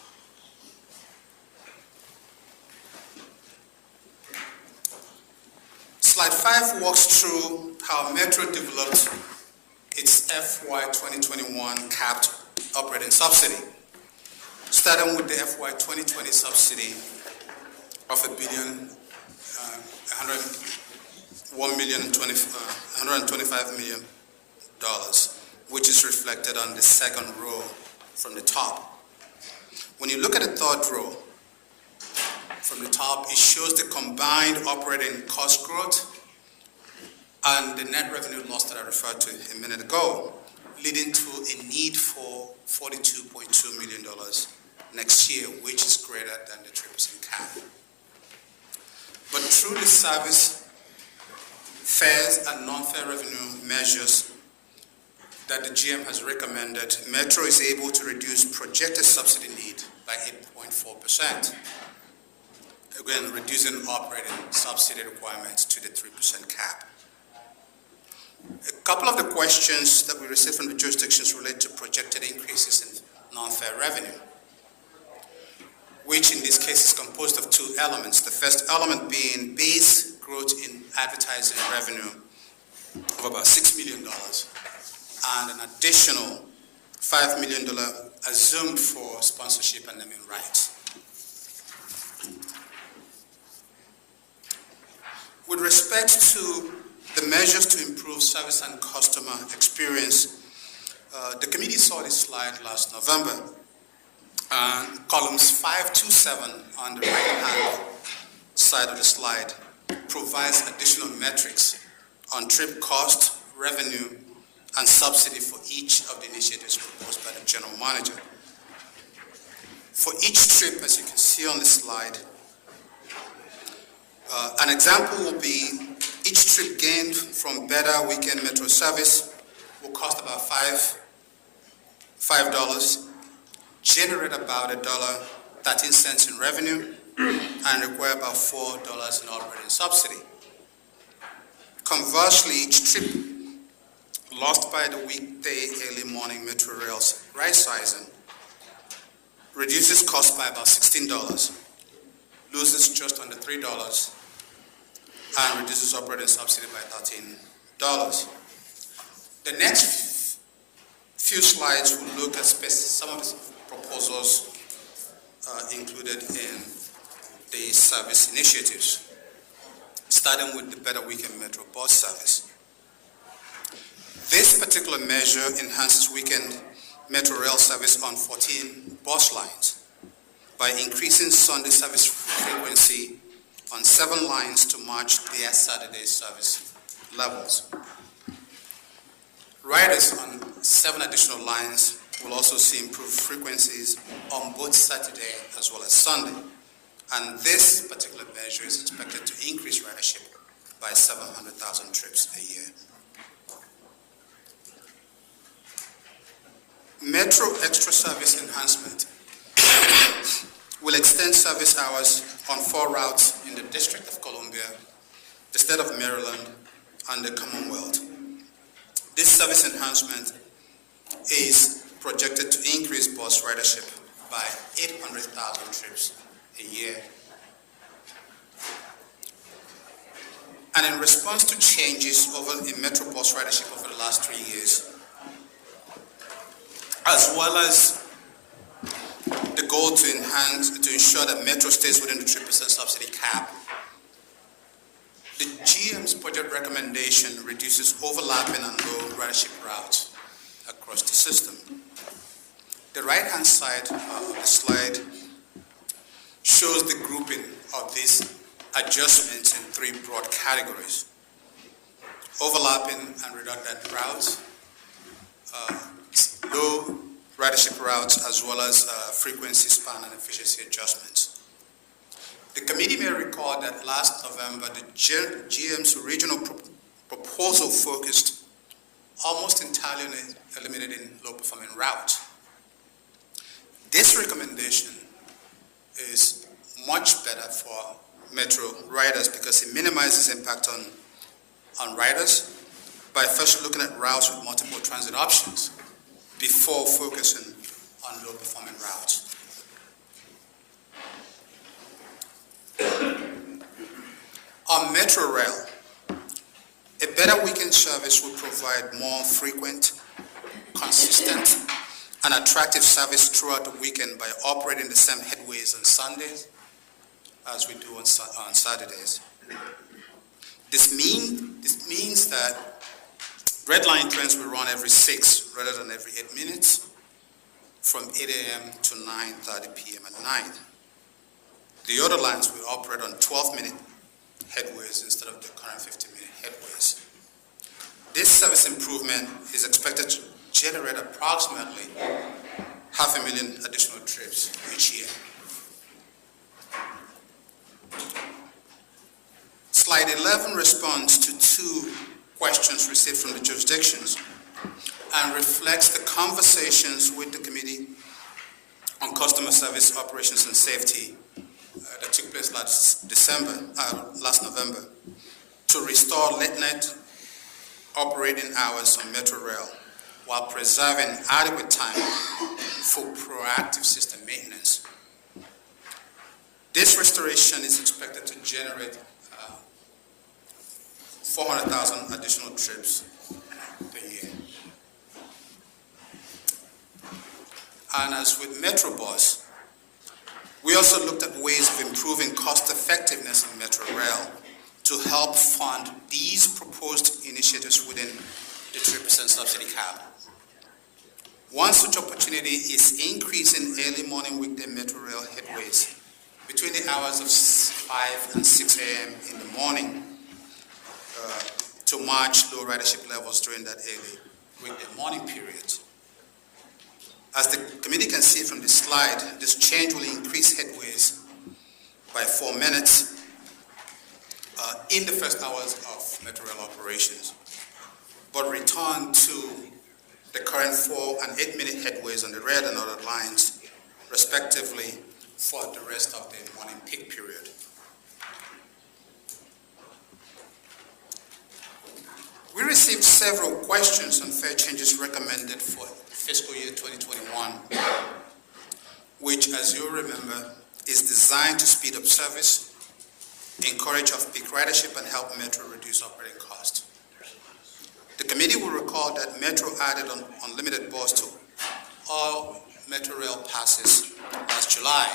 Slide 5 walks through how Metro developed its FY 2021 capped operating subsidy, starting with the FY 2020 subsidy of $125 million, which is reflected on the second row from the top. When you look at the third row from the top, it shows the combined operating cost growth and the net revenue loss that I referred to a minute ago, leading to a need for $42.2 million next year, which is greater than the 3% cap. But through the service, fares, and non-fare revenue measures that the GM has recommended, Metro is able to reduce projected subsidy need by 8.4%. Again, reducing operating subsidy requirements to the 3% cap. A couple of the questions that we received from the jurisdictions relate to projected increases in non-fare revenue, which in this case is composed of two elements. The first element being base growth in advertising revenue of about $6 million and an additional $5 million assumed for sponsorship and naming rights. With respect to the measures to improve service and customer experience, the committee saw this slide last November. Columns 5 to 7 on the right-hand side of the slide provides additional metrics on trip cost, revenue, and subsidy for each of the initiatives proposed by the general manager. For each trip, as you can see on the slide, an example will be each trip gained from better weekend Metro service will cost about $5, generate about $1.13 in revenue and require about $4 in operating subsidy. Conversely, each trip lost by the weekday early morning Metro Rail's right sizing reduces cost by about $16, loses just under $3, and reduces operating subsidy by $13. The next few slides will look at some of the proposals included in the service initiatives, starting with the Better Weekend Metro Bus Service. This particular measure enhances weekend Metro Rail service on 14 bus lines by increasing Sunday service frequency on 7 lines to match their Saturday service levels. Riders on 7 additional lines will also see improved frequencies on both Saturday as well as Sunday. And this particular measure is expected to increase ridership by 700,000 trips a year. Metro Extra Service Enhancement will extend service hours on 4 routes in the District of Columbia, the State of Maryland, and the Commonwealth. This service enhancement is projected to increase bus ridership by 800,000 trips a year. And in response to changes in Metro bus ridership over the last 3 years, as well as the goal to ensure that Metro stays within the 3% subsidy cap, the GM's budget recommendation reduces overlapping and low ridership routes across the system. The right-hand side of the slide shows the grouping of these adjustments in 3 broad categories: overlapping and redundant routes, low ridership routes, as well as frequency span and efficiency adjustments. The committee may recall that last November, the GM's original proposal focused almost entirely on eliminating low-performing routes. This recommendation is much better for Metro riders because it minimizes impact on riders by first looking at routes with multiple transit options before focusing on low-performing routes. On Metro Rail, a better weekend service will provide more frequent, consistent, and attractive service throughout the weekend by operating the same headways on Sundays as we do on Saturdays. This means that Red Line trains will run every 6 rather than every 8 minutes from 8 a.m. to 9:30 p.m. at night. The other lines will operate on 12-minute headways instead of the current 15-minute headways. This service improvement is expected to generate approximately 500,000 additional trips each year. Slide 11 responds to 2 questions received from the jurisdictions and reflects the conversations with the Committee on Customer Service Operations and Safety that took place last November to restore late-night operating hours on Metro Rail while preserving adequate time for proactive system maintenance. This restoration is expected to generate 400,000 additional trips per year. And as with Metrobus, we also looked at ways of improving cost effectiveness of Metro Rail to help fund these proposed initiatives within the 3% subsidy cap. One such opportunity is increasing early morning weekday Metro Rail headways between the hours of 5 and 6 a.m. in the morning to match low ridership levels during that early weekday morning period. As the committee can see from this slide, this change will increase headways by 4 minutes in the first hours of Metro Rail operations, but return to the current 4 and 8 minute headways on the red and other lines respectively, for the rest of the morning peak period. We received several questions on fare changes recommended for fiscal year 2021, which, as you remember, is designed to speed up service, encourage off-peak ridership, and help Metro reduce operating costs. The committee will recall that Metro added an unlimited bus to all Metro Rail passes last July.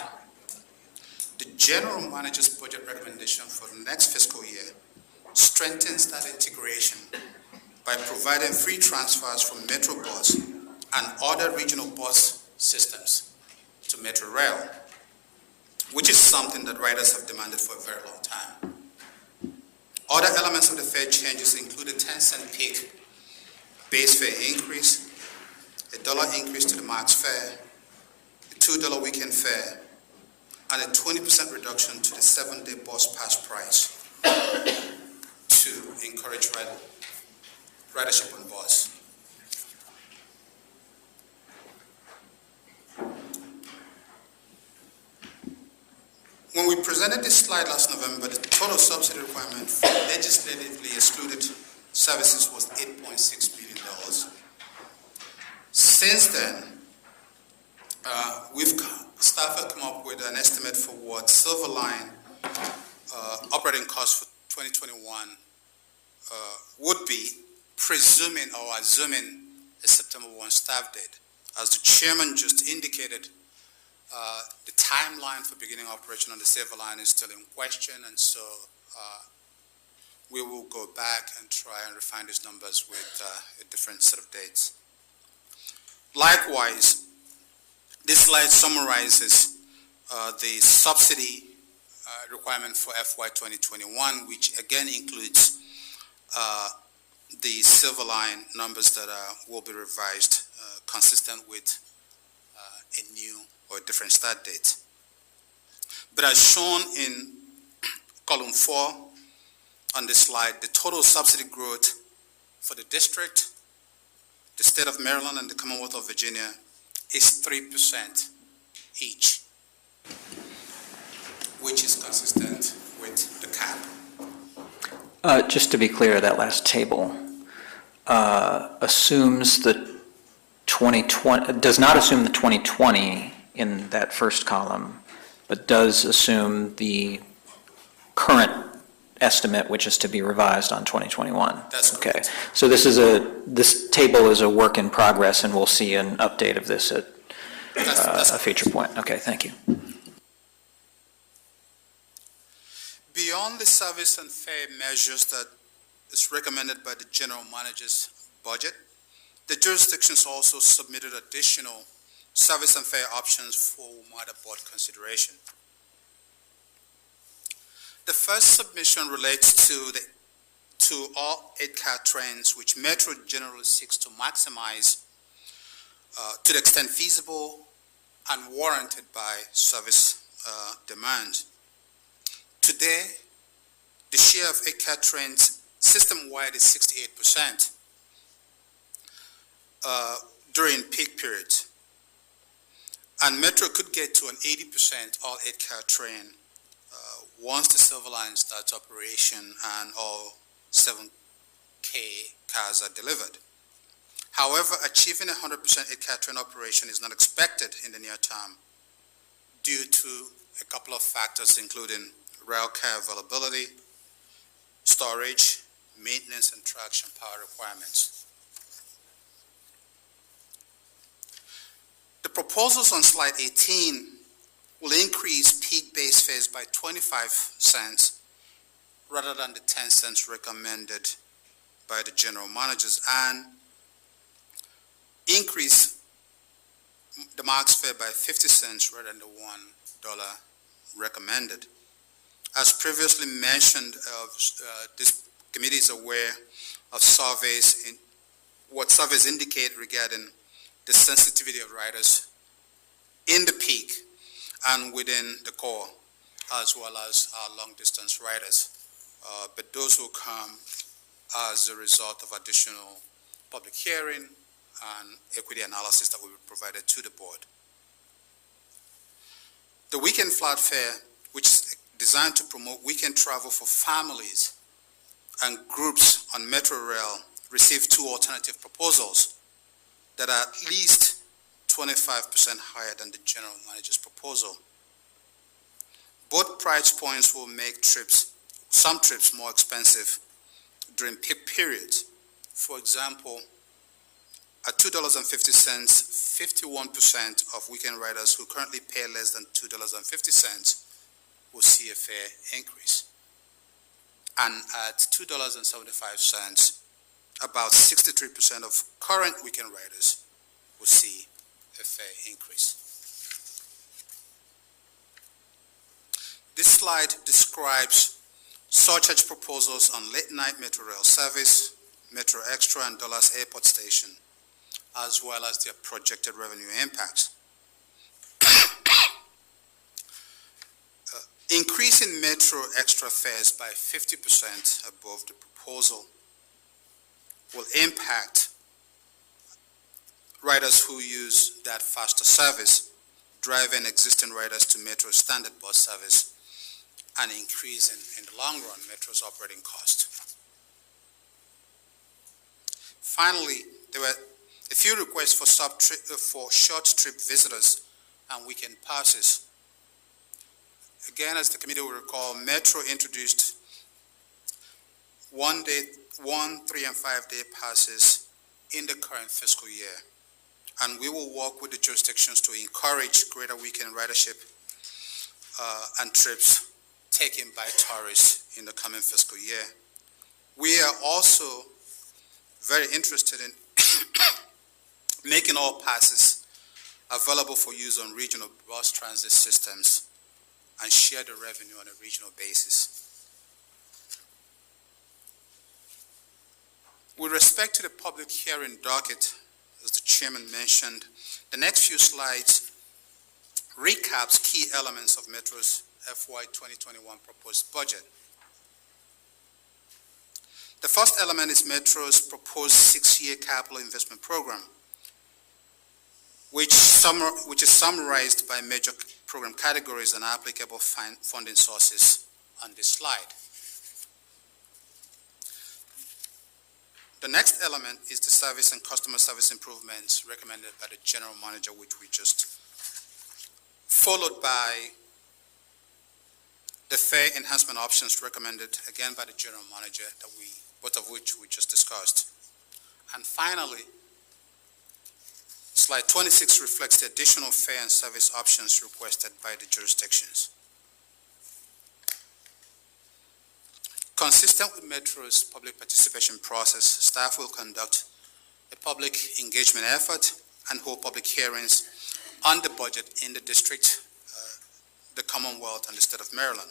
The General Manager's budget recommendation for the next fiscal year strengthens that integration by providing free transfers from Metro Bus and other regional bus systems to Metro Rail, which is something that riders have demanded for a very long time. Other elements of the fare changes include a 10-cent peak base fare increase, a $1 increase to the max fare, a $2 weekend fare, and a 20% reduction to the 7-day bus pass price to encourage ridership on bus. When we presented this slide last November, the total subsidy requirement for legislatively excluded services was $8.6 billion. Since then, staff have come up with an estimate for what Silver Line operating costs for 2021 would be, presuming or assuming a September 1 staff date. As the chairman just indicated, the timeline for beginning operation on the Silver Line is still in question, and so we will go back and try and refine these numbers with a different set of dates. Likewise, this slide summarizes the subsidy requirement for FY 2021, which again includes the Silver Line numbers that will be revised consistent with a new or a different start date. But as shown in column 4 on this slide, the total subsidy growth for the district, the state of Maryland, and the Commonwealth of Virginia is 3% each, which is consistent with the cap. Just to be clear, that last table assumes the 2020, does not assume the 2020 in that first column, but does assume the current estimate, which is to be revised on 2021. That's correct. Okay, so this table is a work in progress, and we'll see an update of this at a future point. Okay, thank you. Beyond the service and fare measures that is recommended by the General Manager's budget, the jurisdictions also submitted additional service and fare options for WMATA board consideration. The first submission relates to all 8-car trains, which Metro generally seeks to maximize to the extent feasible and warranted by service demand. Today, the share of 8-car trains system-wide is 68% during peak periods. And Metro could get to an 80% all 8-car train once the Silver Line starts operation and all 7K cars are delivered. However, achieving 100% 8-car train operation is not expected in the near term due to a couple of factors, including rail car availability, storage, maintenance, and traction power requirements. The proposals on slide 18 will increase peak base fares by 25 cents rather than the 10 cents recommended by the General Managers, and increase the max fare by 50 cents rather than the $1 recommended. As previously mentioned, this committee is aware of what surveys indicate regarding the sensitivity of riders in the peak and within the core, as well as long-distance riders. But those will come as a result of additional public hearing and equity analysis that will be provided to the board. The weekend flat fare, which is designed to promote weekend travel for families and groups on Metro Rail, received two alternative proposals that are at least 25% higher than the general manager's proposal. Both price points will make some trips more expensive during peak periods. For example, at $2.50, 51% of weekend riders who currently pay less than $2.50 will see a fare increase. And at $2.75, about 63% of current weekend riders will see a fare increase. This slide describes surcharge proposals on late-night Metro Rail service, Metro Extra, and Dulles Airport Station, as well as their projected revenue impacts. Increasing Metro Extra fares by 50% above the proposal will impact riders who use that faster service, driving existing riders to Metro standard bus service, and increasing, in the long run, Metro's operating cost. Finally, there were a few requests for short trip visitors and weekend passes. Again, as the committee will recall, Metro introduced 1, 3, and 5 day passes in the current fiscal year. And we will work with the jurisdictions to encourage greater weekend ridership and trips taken by tourists in the coming fiscal year. We are also very interested in making all passes available for use on regional bus transit systems and share the revenue on a regional basis. With respect to the public hearing docket, as the chairman mentioned, the next few slides recaps key elements of Metro's FY 2021 proposed budget. The first element is Metro's proposed 6-year capital investment program, which is summarized by major program categories and applicable funding sources on this slide. The next element is the service and customer service improvements recommended by the general manager, which we just followed by the fare enhancement options recommended again by the general manager, both of which we just discussed. And finally, slide 26 reflects the additional fare and service options requested by the jurisdictions. Consistent with Metro's public participation process, staff will conduct a public engagement effort and hold public hearings on the budget in the district, the Commonwealth, and the state of Maryland.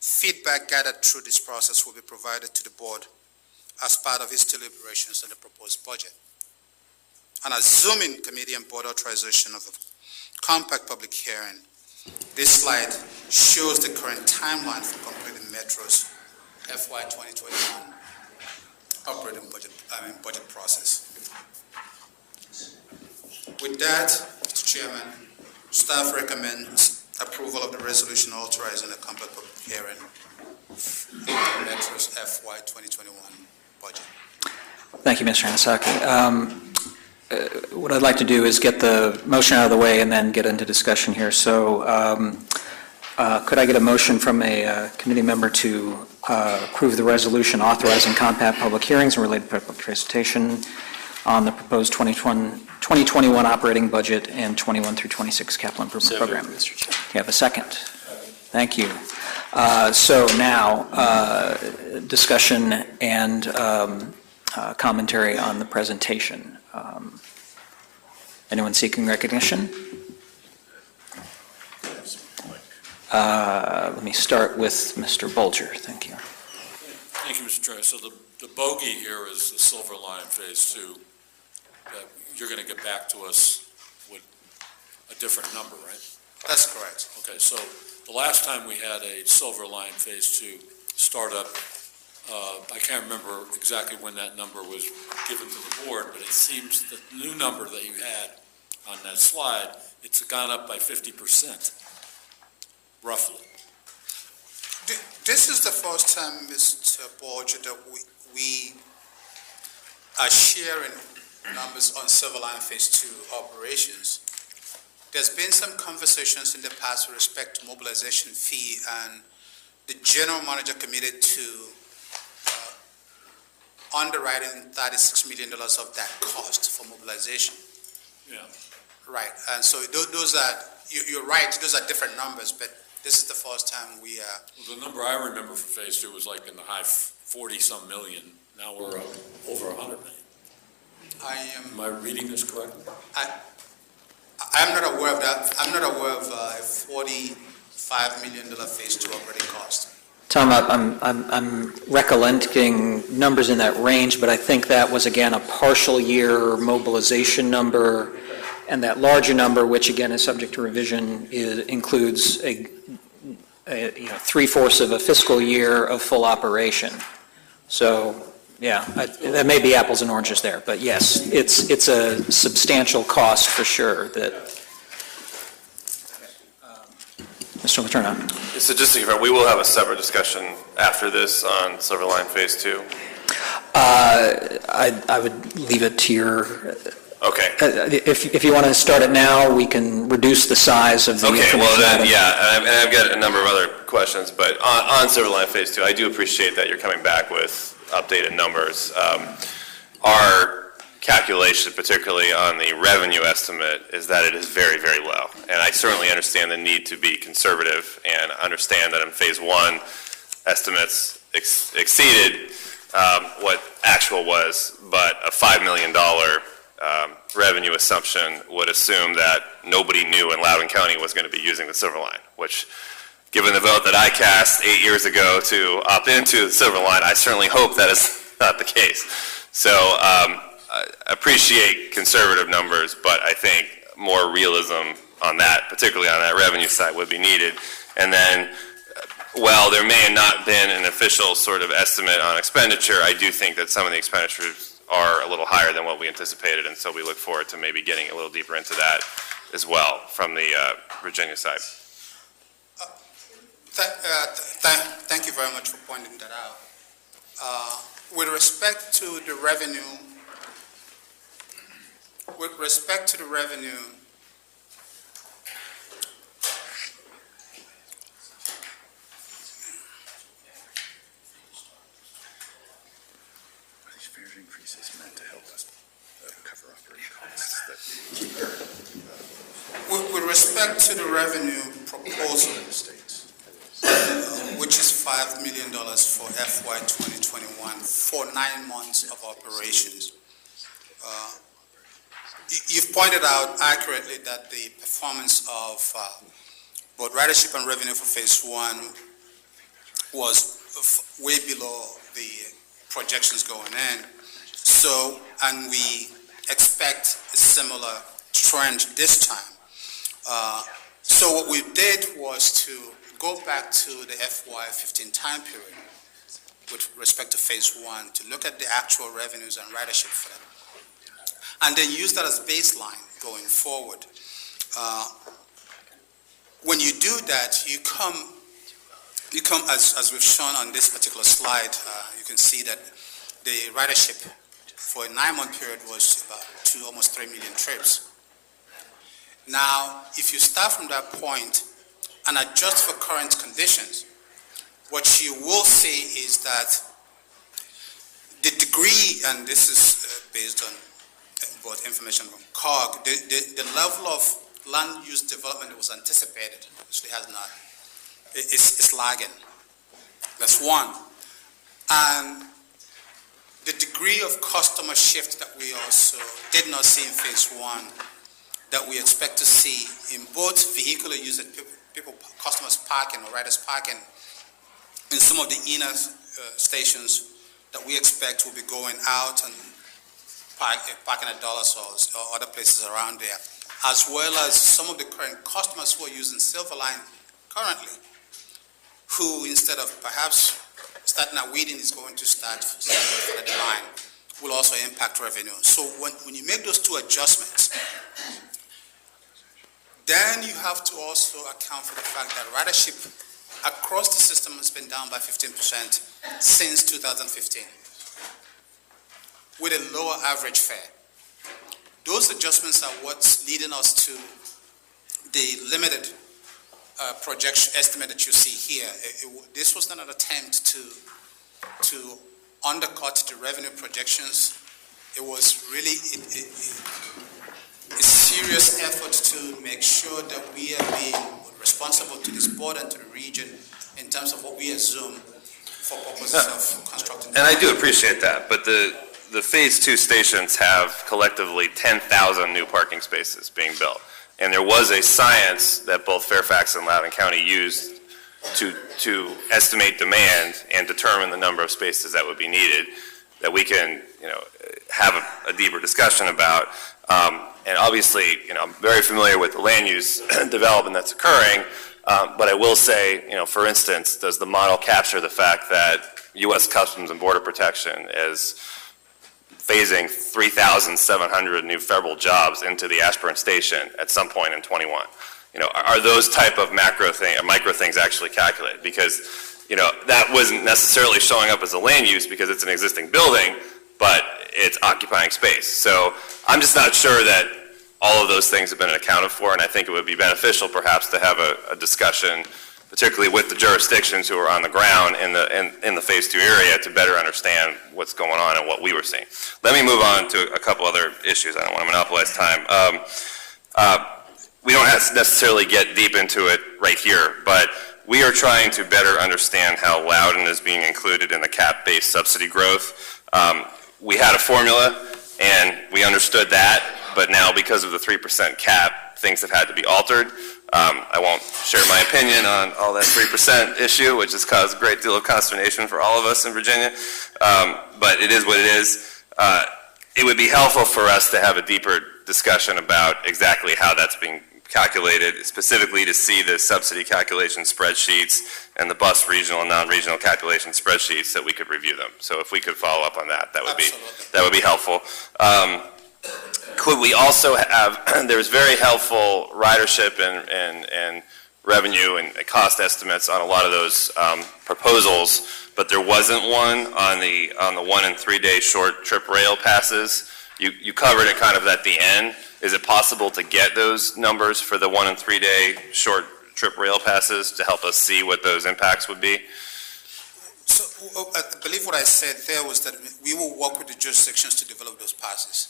Feedback gathered through this process will be provided to the board as part of its deliberations on the proposed budget. And assuming committee and board authorization of a compact public hearing, this slide shows the current timeline for completing Metro's FY 2021 operating budget process. With that, Mr. Chairman, staff recommends approval of the resolution authorizing a compact public hearing for Metro's FY 2021 budget. Thank you, Mr. Hanasaki. What I'd like to do is get the motion out of the way and then get into discussion here. So could I get a motion from a committee member to approve the resolution authorizing compact public hearings and related public presentation on the proposed 2021 operating budget and 21 through 26 capital improvement program? Mr. Chair. You have a second. Thank you. So now, discussion and commentary on the presentation. Anyone seeking recognition? Let me start with Mr. Bulger. Thank you. Thank you, Mr. Chair. So the bogey here is the Silver Line Phase 2. You're going to get back to us with a different number, right? That's correct. Okay, so the last time we had a Silver Line Phase 2 startup, I can't remember exactly when that number was given to the board, but it seems the new number that you had on that slide, it's gone up by 50%. roughly? This is the first time, Mr. Borgia, that we are sharing numbers on Silver Line Phase 2 operations. There's been some conversations in the past with respect to mobilization fee, and the general manager committed to underwriting $36 million of that cost for mobilization. Yeah. Right, and so those are, you're right, those are different numbers, but this is the first time we are. Well, the number I remember for Phase 2 was like in the high 40-some million. Now we're up over 100 million. Am I reading this correctly? I'm not aware of that. I'm not aware of a $45 million Phase 2 operating cost. Tom, I'm recollecting numbers in that range, but I think that was, again, a partial year mobilization number, and that larger number, which again is subject to revision, includes a 3/4 of a fiscal year of full operation. So, yeah, that may be apples and oranges there, but yes, it's a substantial cost for sure that. Mr. Letourneau. So just to confirm, we will have a separate discussion after this on Silver Line Phase 2? I would leave it to your. Okay. If you want to start it now, we can reduce the size of the information. Okay, well then, yeah, and I've got a number of other questions, but on Silver Line Phase 2, I do appreciate that you're coming back with updated numbers. Our calculation, particularly on the revenue estimate, is that it is very, very low. And I certainly understand the need to be conservative and understand that in Phase 1, estimates exceeded what actual was, but a $5 million revenue assumption would assume that nobody knew in Loudoun County was going to be using the Silver Line, which, given the vote that I cast 8 years ago to opt into the Silver Line, I certainly hope that is not the case. So I appreciate conservative numbers, but I think more realism on that, particularly on that revenue side, would be needed. And then, while there may have not been an official sort of estimate on expenditure, I do think that some of the expenditures are a little higher than what we anticipated, and so we look forward to maybe getting a little deeper into that as well from the Virginia side. Thank you very much for pointing that out. With respect to the revenue, with respect to the revenue proposal, which is $5 million for FY 2021 for 9 months of operations. You've pointed out accurately that the performance of both ridership and revenue for Phase 1 was way below the projections going in. So, and we expect a similar trend this time. So what we did was to go back to the FY15 time period with respect to Phase 1 to look at the actual revenues and ridership for them, and then use that as baseline going forward. When you do that, you come as we've shown on this particular slide, you can see that the ridership for a 9-month period was about almost 3 million trips. Now, if you start from that point and adjust for current conditions, what you will see is that the degree, and this is based on both information from COG, the level of land use development that was anticipated actually has not. It's lagging. That's one. And the degree of customer shift that we also did not see in Phase 1 that we expect to see in both vehicular usage, customers parking or riders parking in some of the inner stations that we expect will be going out and parking at dollar stores or other places around there, as well as some of the current customers who are using Silver Line currently, who instead of perhaps starting at Wheaton is going to start at the line, will also impact revenue. So when you make those two adjustments, Then you have to also account for the fact that ridership across the system has been down by 15% since 2015, with a lower average fare. Those adjustments are what's leading us to the limited projection estimate that you see here. This was not an attempt to undercut the revenue projections. It was really a serious effort to make sure that we are being responsible to this board and to the region in terms of what we assume for purposes of constructing. And I do appreciate that, but the Phase 2 stations have collectively 10,000 new parking spaces being built. And there was a science that both Fairfax and Loudoun County used to estimate demand and determine the number of spaces that would be needed, that we can, have a deeper discussion about. And obviously, I'm very familiar with the land use development that's occurring, but I will say, for instance, does the model capture the fact that U.S. Customs and Border Protection is phasing 3,700 new federal jobs into the Ashburn station at some point in 21? Are those type of micro things actually calculated? Because, that wasn't necessarily showing up as a land use because it's an existing building, but it's occupying space. So I'm just not sure that all of those things have been accounted for, and I think it would be beneficial perhaps to have a discussion, particularly with the jurisdictions who are on the ground in the Phase 2 area, to better understand what's going on and what we were seeing. Let me move on to a couple other issues. I don't want to monopolize time. We don't have to necessarily get deep into it right here, but we are trying to better understand how Loudoun is being included in the cap-based subsidy growth. We had a formula, and we understood that, but now because of the 3% cap, things have had to be altered. I won't share my opinion on all that 3% issue, which has caused a great deal of consternation for all of us in Virginia, but it is what it is. It would be helpful for us to have a deeper discussion about exactly how that's being calculated, specifically to see the subsidy calculation spreadsheets and the bus regional and non-regional calculation spreadsheets, that we could review them. So if we could follow up on that, that would be helpful. Could we also have, there's very helpful ridership and revenue and cost estimates on a lot of those proposals, but there wasn't one on the 1 and 3 day short trip rail passes. You covered it kind of at the end. Is it possible to get those numbers for the 1 and 3 day short trip rail passes to help us see what those impacts would be? So I believe what I said there was that we will work with the jurisdictions to develop those passes.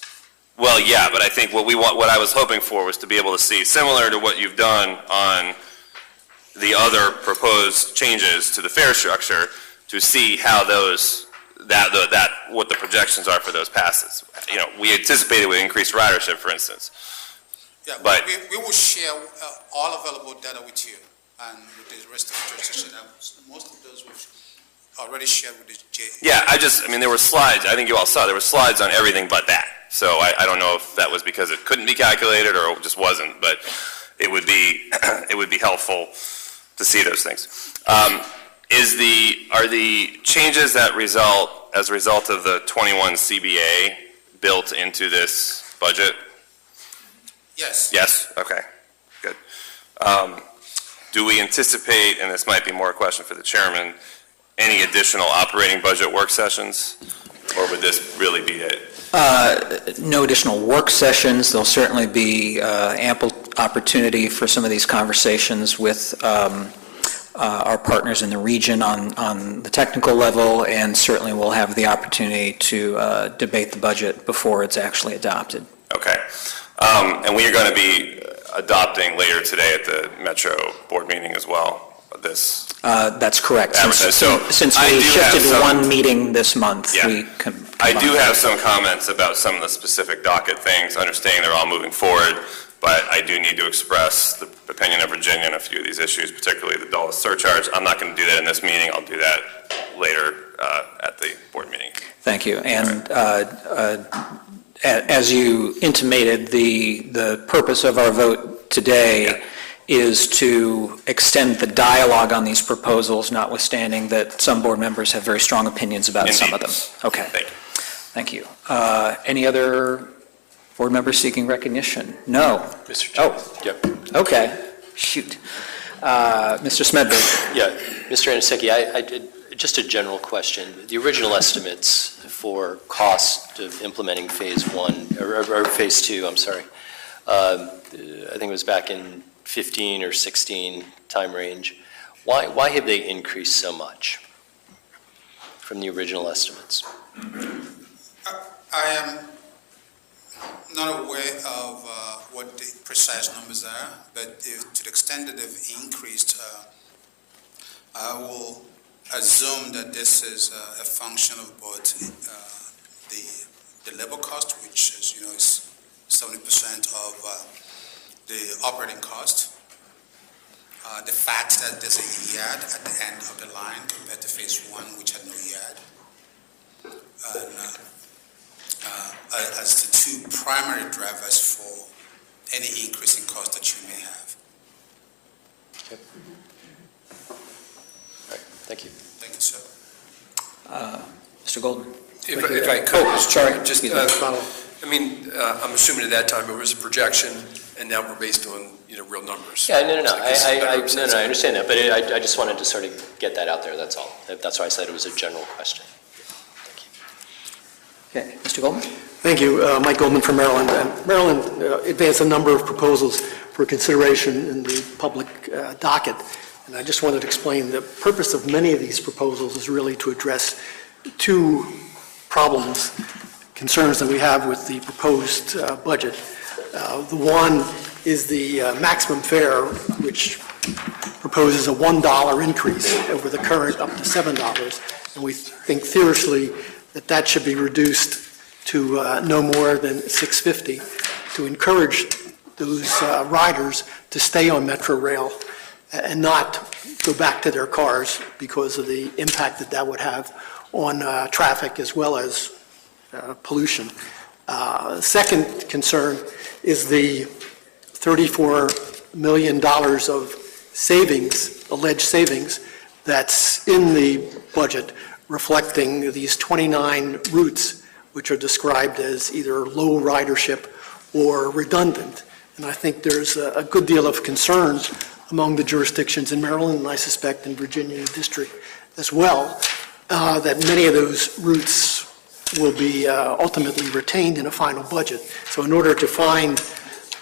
Well, yeah, but I think what I was hoping for was to be able to see, similar to what you've done on the other proposed changes to the fare structure, to see how those, what the projections are for those passes. We anticipated with increased ridership, for instance. Yeah, but we will share all available data with you and with the rest of the jurisdiction. Most of those we've already shared with the J. Yeah, there were slides, I think you all saw, there were slides on everything but that. So I don't know if that was because it couldn't be calculated or it just wasn't, but it would be helpful to see those things. Are the changes that result as a result of the 21 CBA built into this budget? Yes. Yes? Okay, good. Do we anticipate, and this might be more a question for the chairman, any additional operating budget work sessions, or would this really be it? No additional work sessions. There'll certainly be ample opportunity for some of these conversations with our partners in the region on the technical level, and certainly we'll have the opportunity to debate the budget before it's actually adopted. Okay. And we are going to be adopting later today at the Metro board meeting as well, this. That's correct. Since I we do shifted have some, one meeting this month, yeah, we can. I do have some comments about some of the specific docket things, understanding they're all moving forward, but I do need to express the opinion of Virginia on a few of these issues, particularly the Dulles surcharge. I'm not going to do that in this meeting. I'll do that later at the board meeting. Thank you. And as you intimated, the purpose of our vote today is to extend the dialogue on these proposals, notwithstanding that some board members have very strong opinions about some of them. Okay. Thank you. Thank you. Any other Board members seeking recognition? No. Mr. Chairman. Oh, Yep. okay. Shoot. Mr. Smedberg? Yeah, Mr. Aniseki, I did, just a general question. The original estimates for cost of implementing Phase 1, or Phase 2, I'm sorry, I think it was back in 15 or 16 time range. Why have they increased so much from the original estimates? I am not aware of what the precise numbers are, but if, to the extent that they've increased, I will assume that this is a function of both the labor cost, which, as you know, is 70% of the operating cost. The fact that there's a yard at the end of the line compared to Phase 1, which had no yard. And as the two primary drivers for any increase in cost that you may have. Okay. All right, thank you. Thank you, sir. Mr. Goldman? If I could, Mr. Chairman, just, Follow. I mean, I'm assuming at that time it was a projection, and now we're based on, real numbers. Yeah, no, So guess it's better I represented. I understand that, but I just wanted to sort of get that out there, that's all. That's why I said it was a general question. Okay, Mr. Goldman? Thank you. Mike Goldman from Maryland. Maryland advanced a number of proposals for consideration in the public docket, and I just wanted to explain the purpose of many of these proposals is really to address two problems, concerns that we have with the proposed budget. The one is the maximum fare, which proposes a $1 increase over the current up to $7, and we think theoretically that should be reduced to no more than $6.50 to encourage those riders to stay on Metro Rail and not go back to their cars because of the impact that would have on traffic as well as pollution. Second concern is the $34 million of savings, alleged savings, that's in the budget reflecting these 29 routes which are described as either low ridership or redundant. And I think there's a good deal of concern among the jurisdictions in Maryland, and I suspect in Virginia District as well, that many of those routes will be ultimately retained in a final budget. So in order to find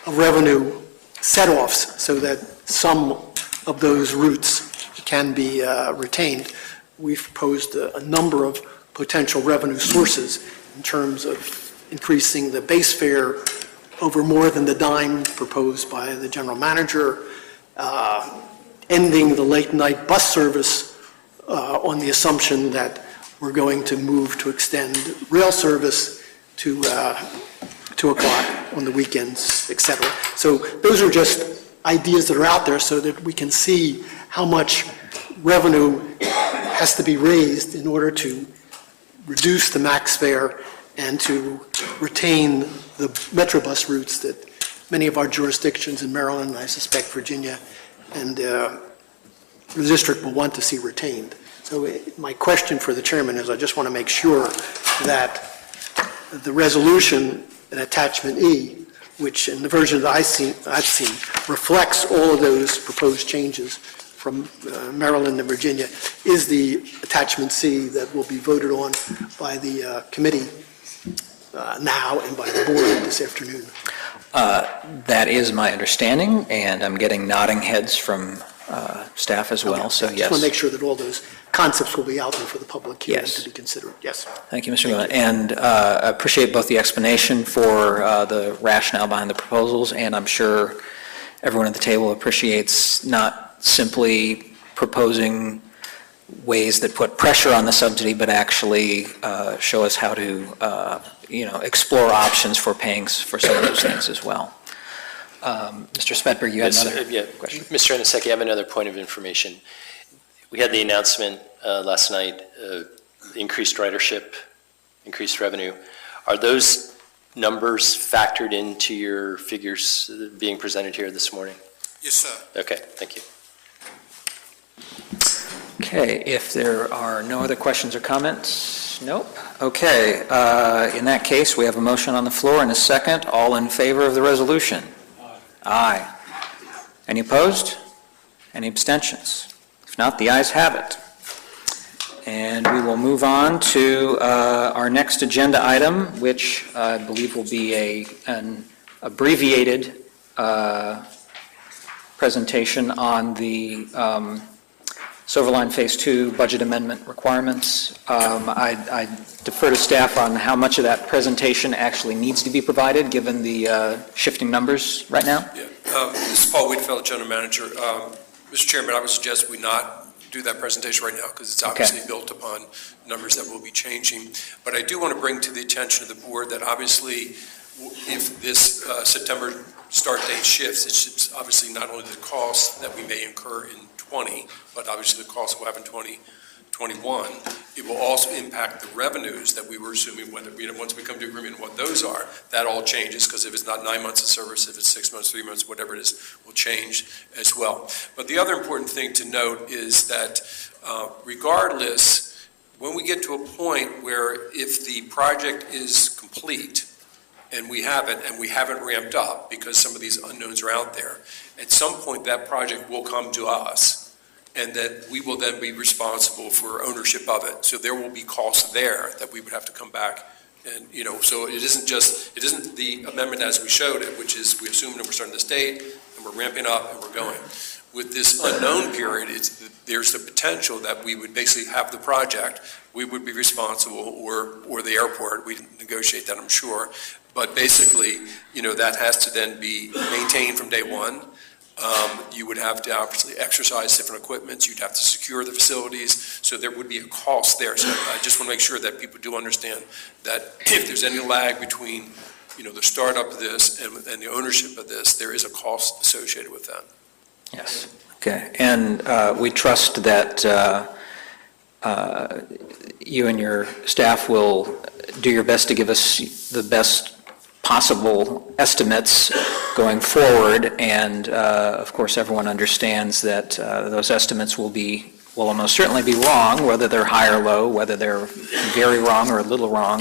revenue set-offs so that some of those routes can be retained, we've proposed a number of potential revenue sources in terms of increasing the base fare over more than the dime proposed by the general manager, ending the late-night bus service on the assumption that we're going to move to extend rail service to 2 o'clock on the weekends, et cetera. So those are just ideas that are out there so that we can see how much revenue has to be raised in order to reduce the max fare and to retain the Metrobus routes that many of our jurisdictions in Maryland, and I suspect Virginia, and the district will want to see retained. So my question for the chairman is I just want to make sure that the resolution in attachment E, which in the version that I've seen, reflects all of those proposed changes from Maryland and Virginia, is the attachment C that will be voted on by the committee now and by the board this afternoon. That is my understanding, and I'm getting nodding heads from staff as well, so yes. Just want to make sure that all those concepts will be out there for the public hearing Yes. to be considered. Yes. Thank you, Mr. Goodman. And I appreciate both the explanation for the rationale behind the proposals, and I'm sure everyone at the table appreciates not simply proposing ways that put pressure on the subsidy, but actually show us how to, explore options for paying for some of those things as well. Mr. Smedberg, you had another question? Mr. Aniseki, I have another point of information. We had the announcement last night, increased ridership, increased revenue. Are those numbers factored into your figures being presented here this morning? Yes, sir. Okay, thank you. Okay, if there are no other questions or comments, Nope. Okay, in that case, we have a motion on the floor and a second. All in favor of the resolution? Aye. Any opposed? Any abstentions? If not, the ayes have it. And we will move on to our next agenda item, which I believe will be an abbreviated presentation on the Silverline Phase 2 budget amendment requirements. I defer to staff on how much of that presentation actually needs to be provided, given the shifting numbers right now. Yeah. This is Paul Whitfield, General Manager. Mr. Chairman, I would suggest we not do that presentation right now because it's obviously built upon numbers that will be changing. But I do want to bring to the attention of the board that obviously if this September start date shifts, it's obviously not only the cost that we may incur in 20, but obviously the cost we'll have in 2021. It will also impact the revenues that we were assuming whether, once we come to agreement on what those are, that all changes because if it's not 9 months of service, if it's 6 months, 3 months, whatever it is, will change as well. But the other important thing to note is that regardless, when we get to a point where if the project is complete, and we haven't ramped up because some of these unknowns are out there. At some point, that project will come to us, and that we will then be responsible for ownership of it. So there will be costs there that we would have to come back and, so it isn't the amendment as we showed it, which is we assume that we're starting this date, and we're ramping up, and we're going. With this unknown period, there's the potential that we would basically have the project, we would be responsible, or the airport, we negotiate that, I'm sure. But basically, that has to then be maintained from day one. You would have to obviously exercise different equipment. You'd have to secure the facilities. So there would be a cost there. So I just want to make sure that people do understand that if there's any lag between, the startup of this and the ownership of this, there is a cost associated with that. Yes. Okay. And we trust that you and your staff will do your best to give us the best possible estimates going forward, and of course everyone understands that those estimates will almost certainly be wrong, whether they're high or low, whether they're very wrong or a little wrong.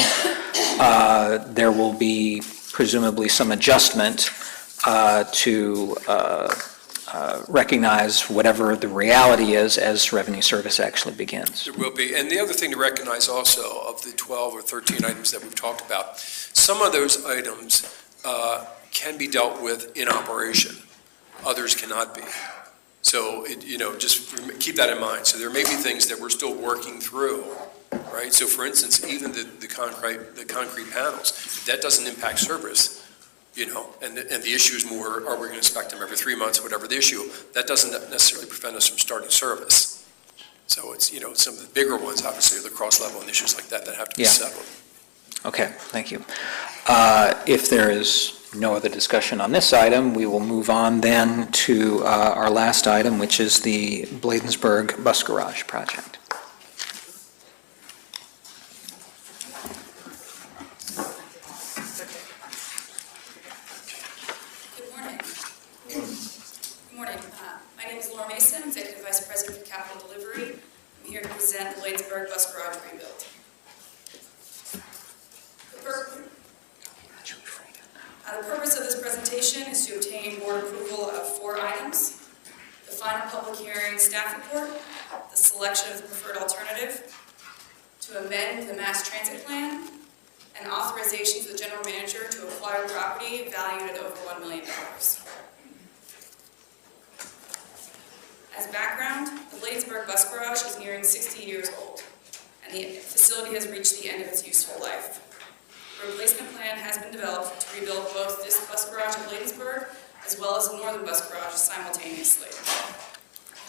There will be presumably some adjustment to recognize whatever the reality is as revenue service actually begins. There will be. And the other thing to recognize also of the 12 or 13 items that we've talked about, some of those items can be dealt with in operation. Others cannot be. So, just keep that in mind. So there may be things that we're still working through, right? So for instance, even the concrete panels, that doesn't impact service. And the issue is more, are we going to inspect them every 3 months, whatever the issue, that doesn't necessarily prevent us from starting service. So it's, some of the bigger ones, obviously, are the cross-level and issues like that have to be settled. Okay, thank you. If there is no other discussion on this item, we will move on then to our last item, which is the Bladensburg Bus Garage project. Executive Vice President for Capital Delivery. I'm here to present the Bladensburg Bus Garage rebuild. The purpose of this presentation is to obtain board approval of 4 items: the final public hearing staff report, the selection of the preferred alternative, to amend the mass transit plan, and authorization for the general manager to acquire property valued at over $1 million. As background, the Bladensburg Bus Garage is nearing 60 years old, and the facility has reached the end of its useful life. A replacement plan has been developed to rebuild both this bus garage at Bladensburg as well as the northern bus garage simultaneously.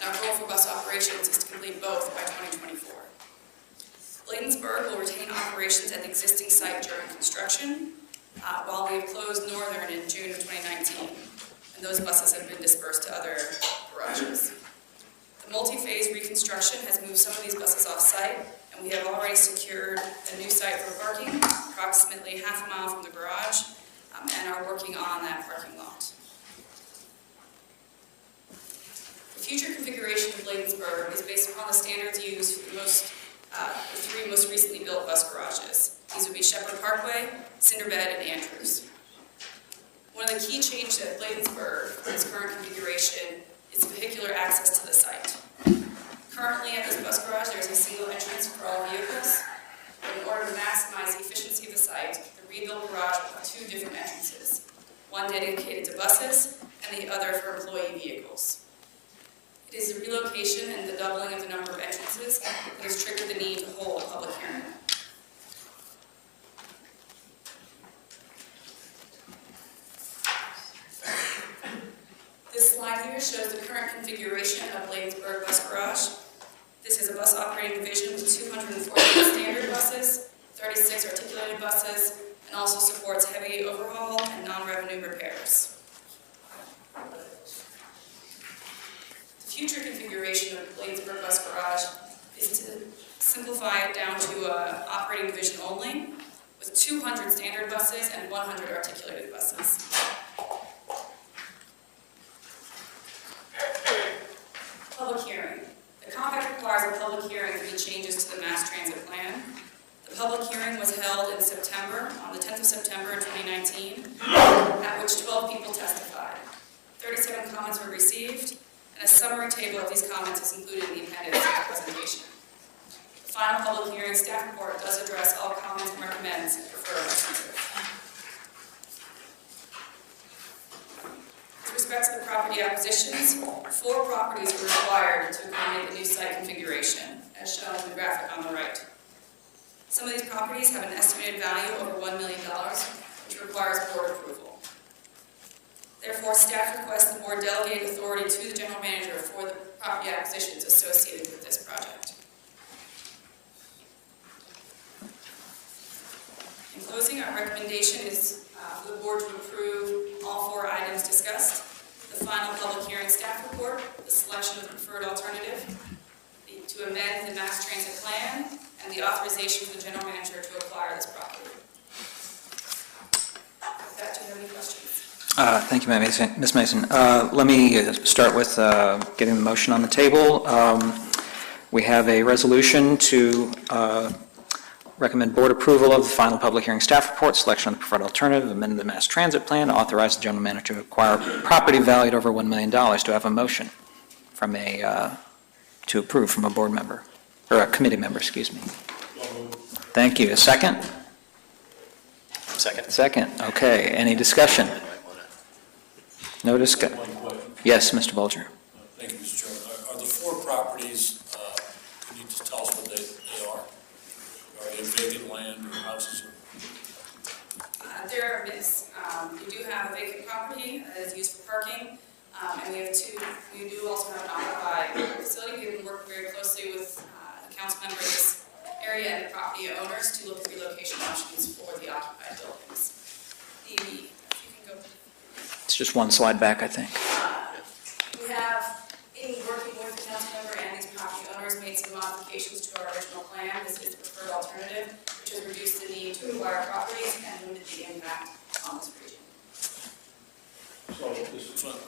And our goal for bus operations is to complete both by 2024. Bladensburg will retain operations at the existing site during construction, while we have closed northern in June of 2019, and those buses have been dispersed to other garages. The multi-phase reconstruction has moved some of these buses off-site, and we have already secured a new site for parking, approximately half a mile from the garage, and are working on that parking lot. The future configuration of Bladensburg is based upon the standards used for the 3 most recently built bus be Shepherd Parkway, Cinderbed, and Andrews. One of the key changes at Bladensburg in its current configuration is vehicular access to the site. Currently at this bus garage, there is a single entrance for all vehicles. But in order to maximize the efficiency of the site, the rebuilt garage will have two different entrances, one dedicated to buses and the other for employee vehicles. It is the relocation and the doubling of the number of entrances that has triggered the need to hold a public hearing. This slide here shows the current configuration of Bladensburg Bus Garage. This is a bus operating division with 248 standard buses, 36 articulated buses, and also supports heavy overhaul and non-revenue repairs. The future configuration of Bladensburg Bus Garage is to simplify it down to an operating division only, with 200 standard buses and 100 articulated buses. Public hearing. The compact requires a public hearing for the changes to the mass transit plan. The public hearing was held in September, on the 10th of September 2019, at which 12 people testified. 37 comments were received, and a summary table of these comments is included in the appendix of the presentation. The final public hearing staff report does address all comments and recommends referral. With respect to the property acquisitions, 4 properties were required to accommodate the new site configuration, as shown in the graphic on the right. Some of these properties have an estimated value over $1 million, which requires board approval. Therefore, staff requests the board delegate authority to the general manager for the property acquisitions associated with this project. In closing, our recommendation is for the board to approve all 4 items discussed: the final public hearing staff report, the selection of the preferred alternative, to amend the mass transit plan, and the authorization for the general manager to acquire this property. With that, do you have any questions? Thank you, Ms. Mason. Let me start with getting the motion on the table. We have a resolution to recommend board approval of the final public hearing staff report, selection of the preferred alternative, amend the mass transit plan, authorize the general manager to acquire property valued over $1 million. Do I have a motion from to approve from a board member, or a committee member, excuse me? Thank you. A second? Second. Second. Okay. Any discussion? No discussion. Yes, Mr. Bulger. Thank you, Mr. Chairman. Are the 4 properties, can you just tell us what they are? Are they vacant land or houses? There are a mix. We do have a vacant property that is used for parking, and we have 2. We do also have an occupied facility. We've been working very closely with the council members in this area and the property owners to look at relocation options for the occupied buildings. If you can go. It's just one slide back, I think. We have, in working with the council member and these property owners, made some modifications to our original plan. This is the preferred alternative, which has reduced the need to acquire properties and limited the impact on this region. So are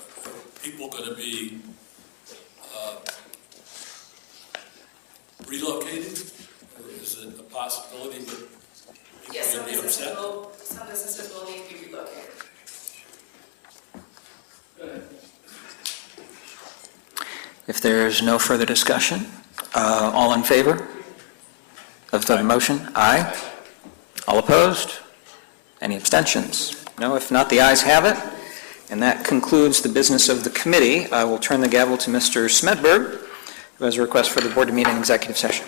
people going to be relocated, or is it a possibility that people Yes, will be upset? some businesses will need to be relocated. If there's no further discussion, all in favor of the motion? Aye. All opposed? Any abstentions? No, if not, the ayes have it. And that concludes the business of the committee. I will turn the gavel to Mr. Smedberg, who has a request for the board to meet in executive session.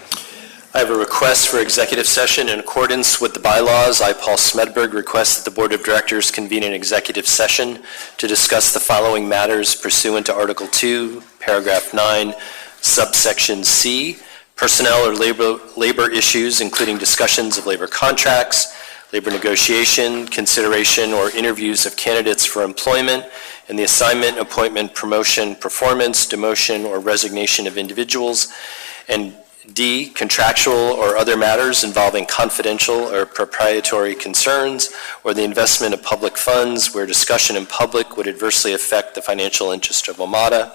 I have a request for executive session in accordance with the bylaws. I, Paul Smedberg, request that the Board of Directors convene an executive session to discuss the following matters pursuant to Article 2, Paragraph 9, Subsection C, personnel or labor issues, including discussions of labor contracts, labor negotiation, consideration or interviews of candidates for employment, and the assignment, appointment, promotion, performance, demotion, or resignation of individuals, and D, contractual or other matters involving confidential or proprietary concerns or the investment of public funds where discussion in public would adversely affect the financial interest of WMATA.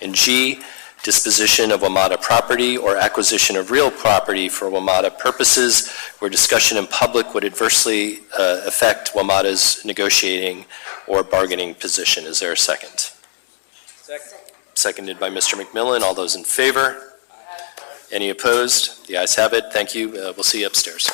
And G, disposition of WMATA property or acquisition of real property for WMATA purposes where discussion in public would adversely affect WMATA's negotiating or bargaining position. Is there a second? Second. Seconded by Mr. McMillan. All those in favor? Any opposed? The ayes have it. Thank you. We'll see you upstairs.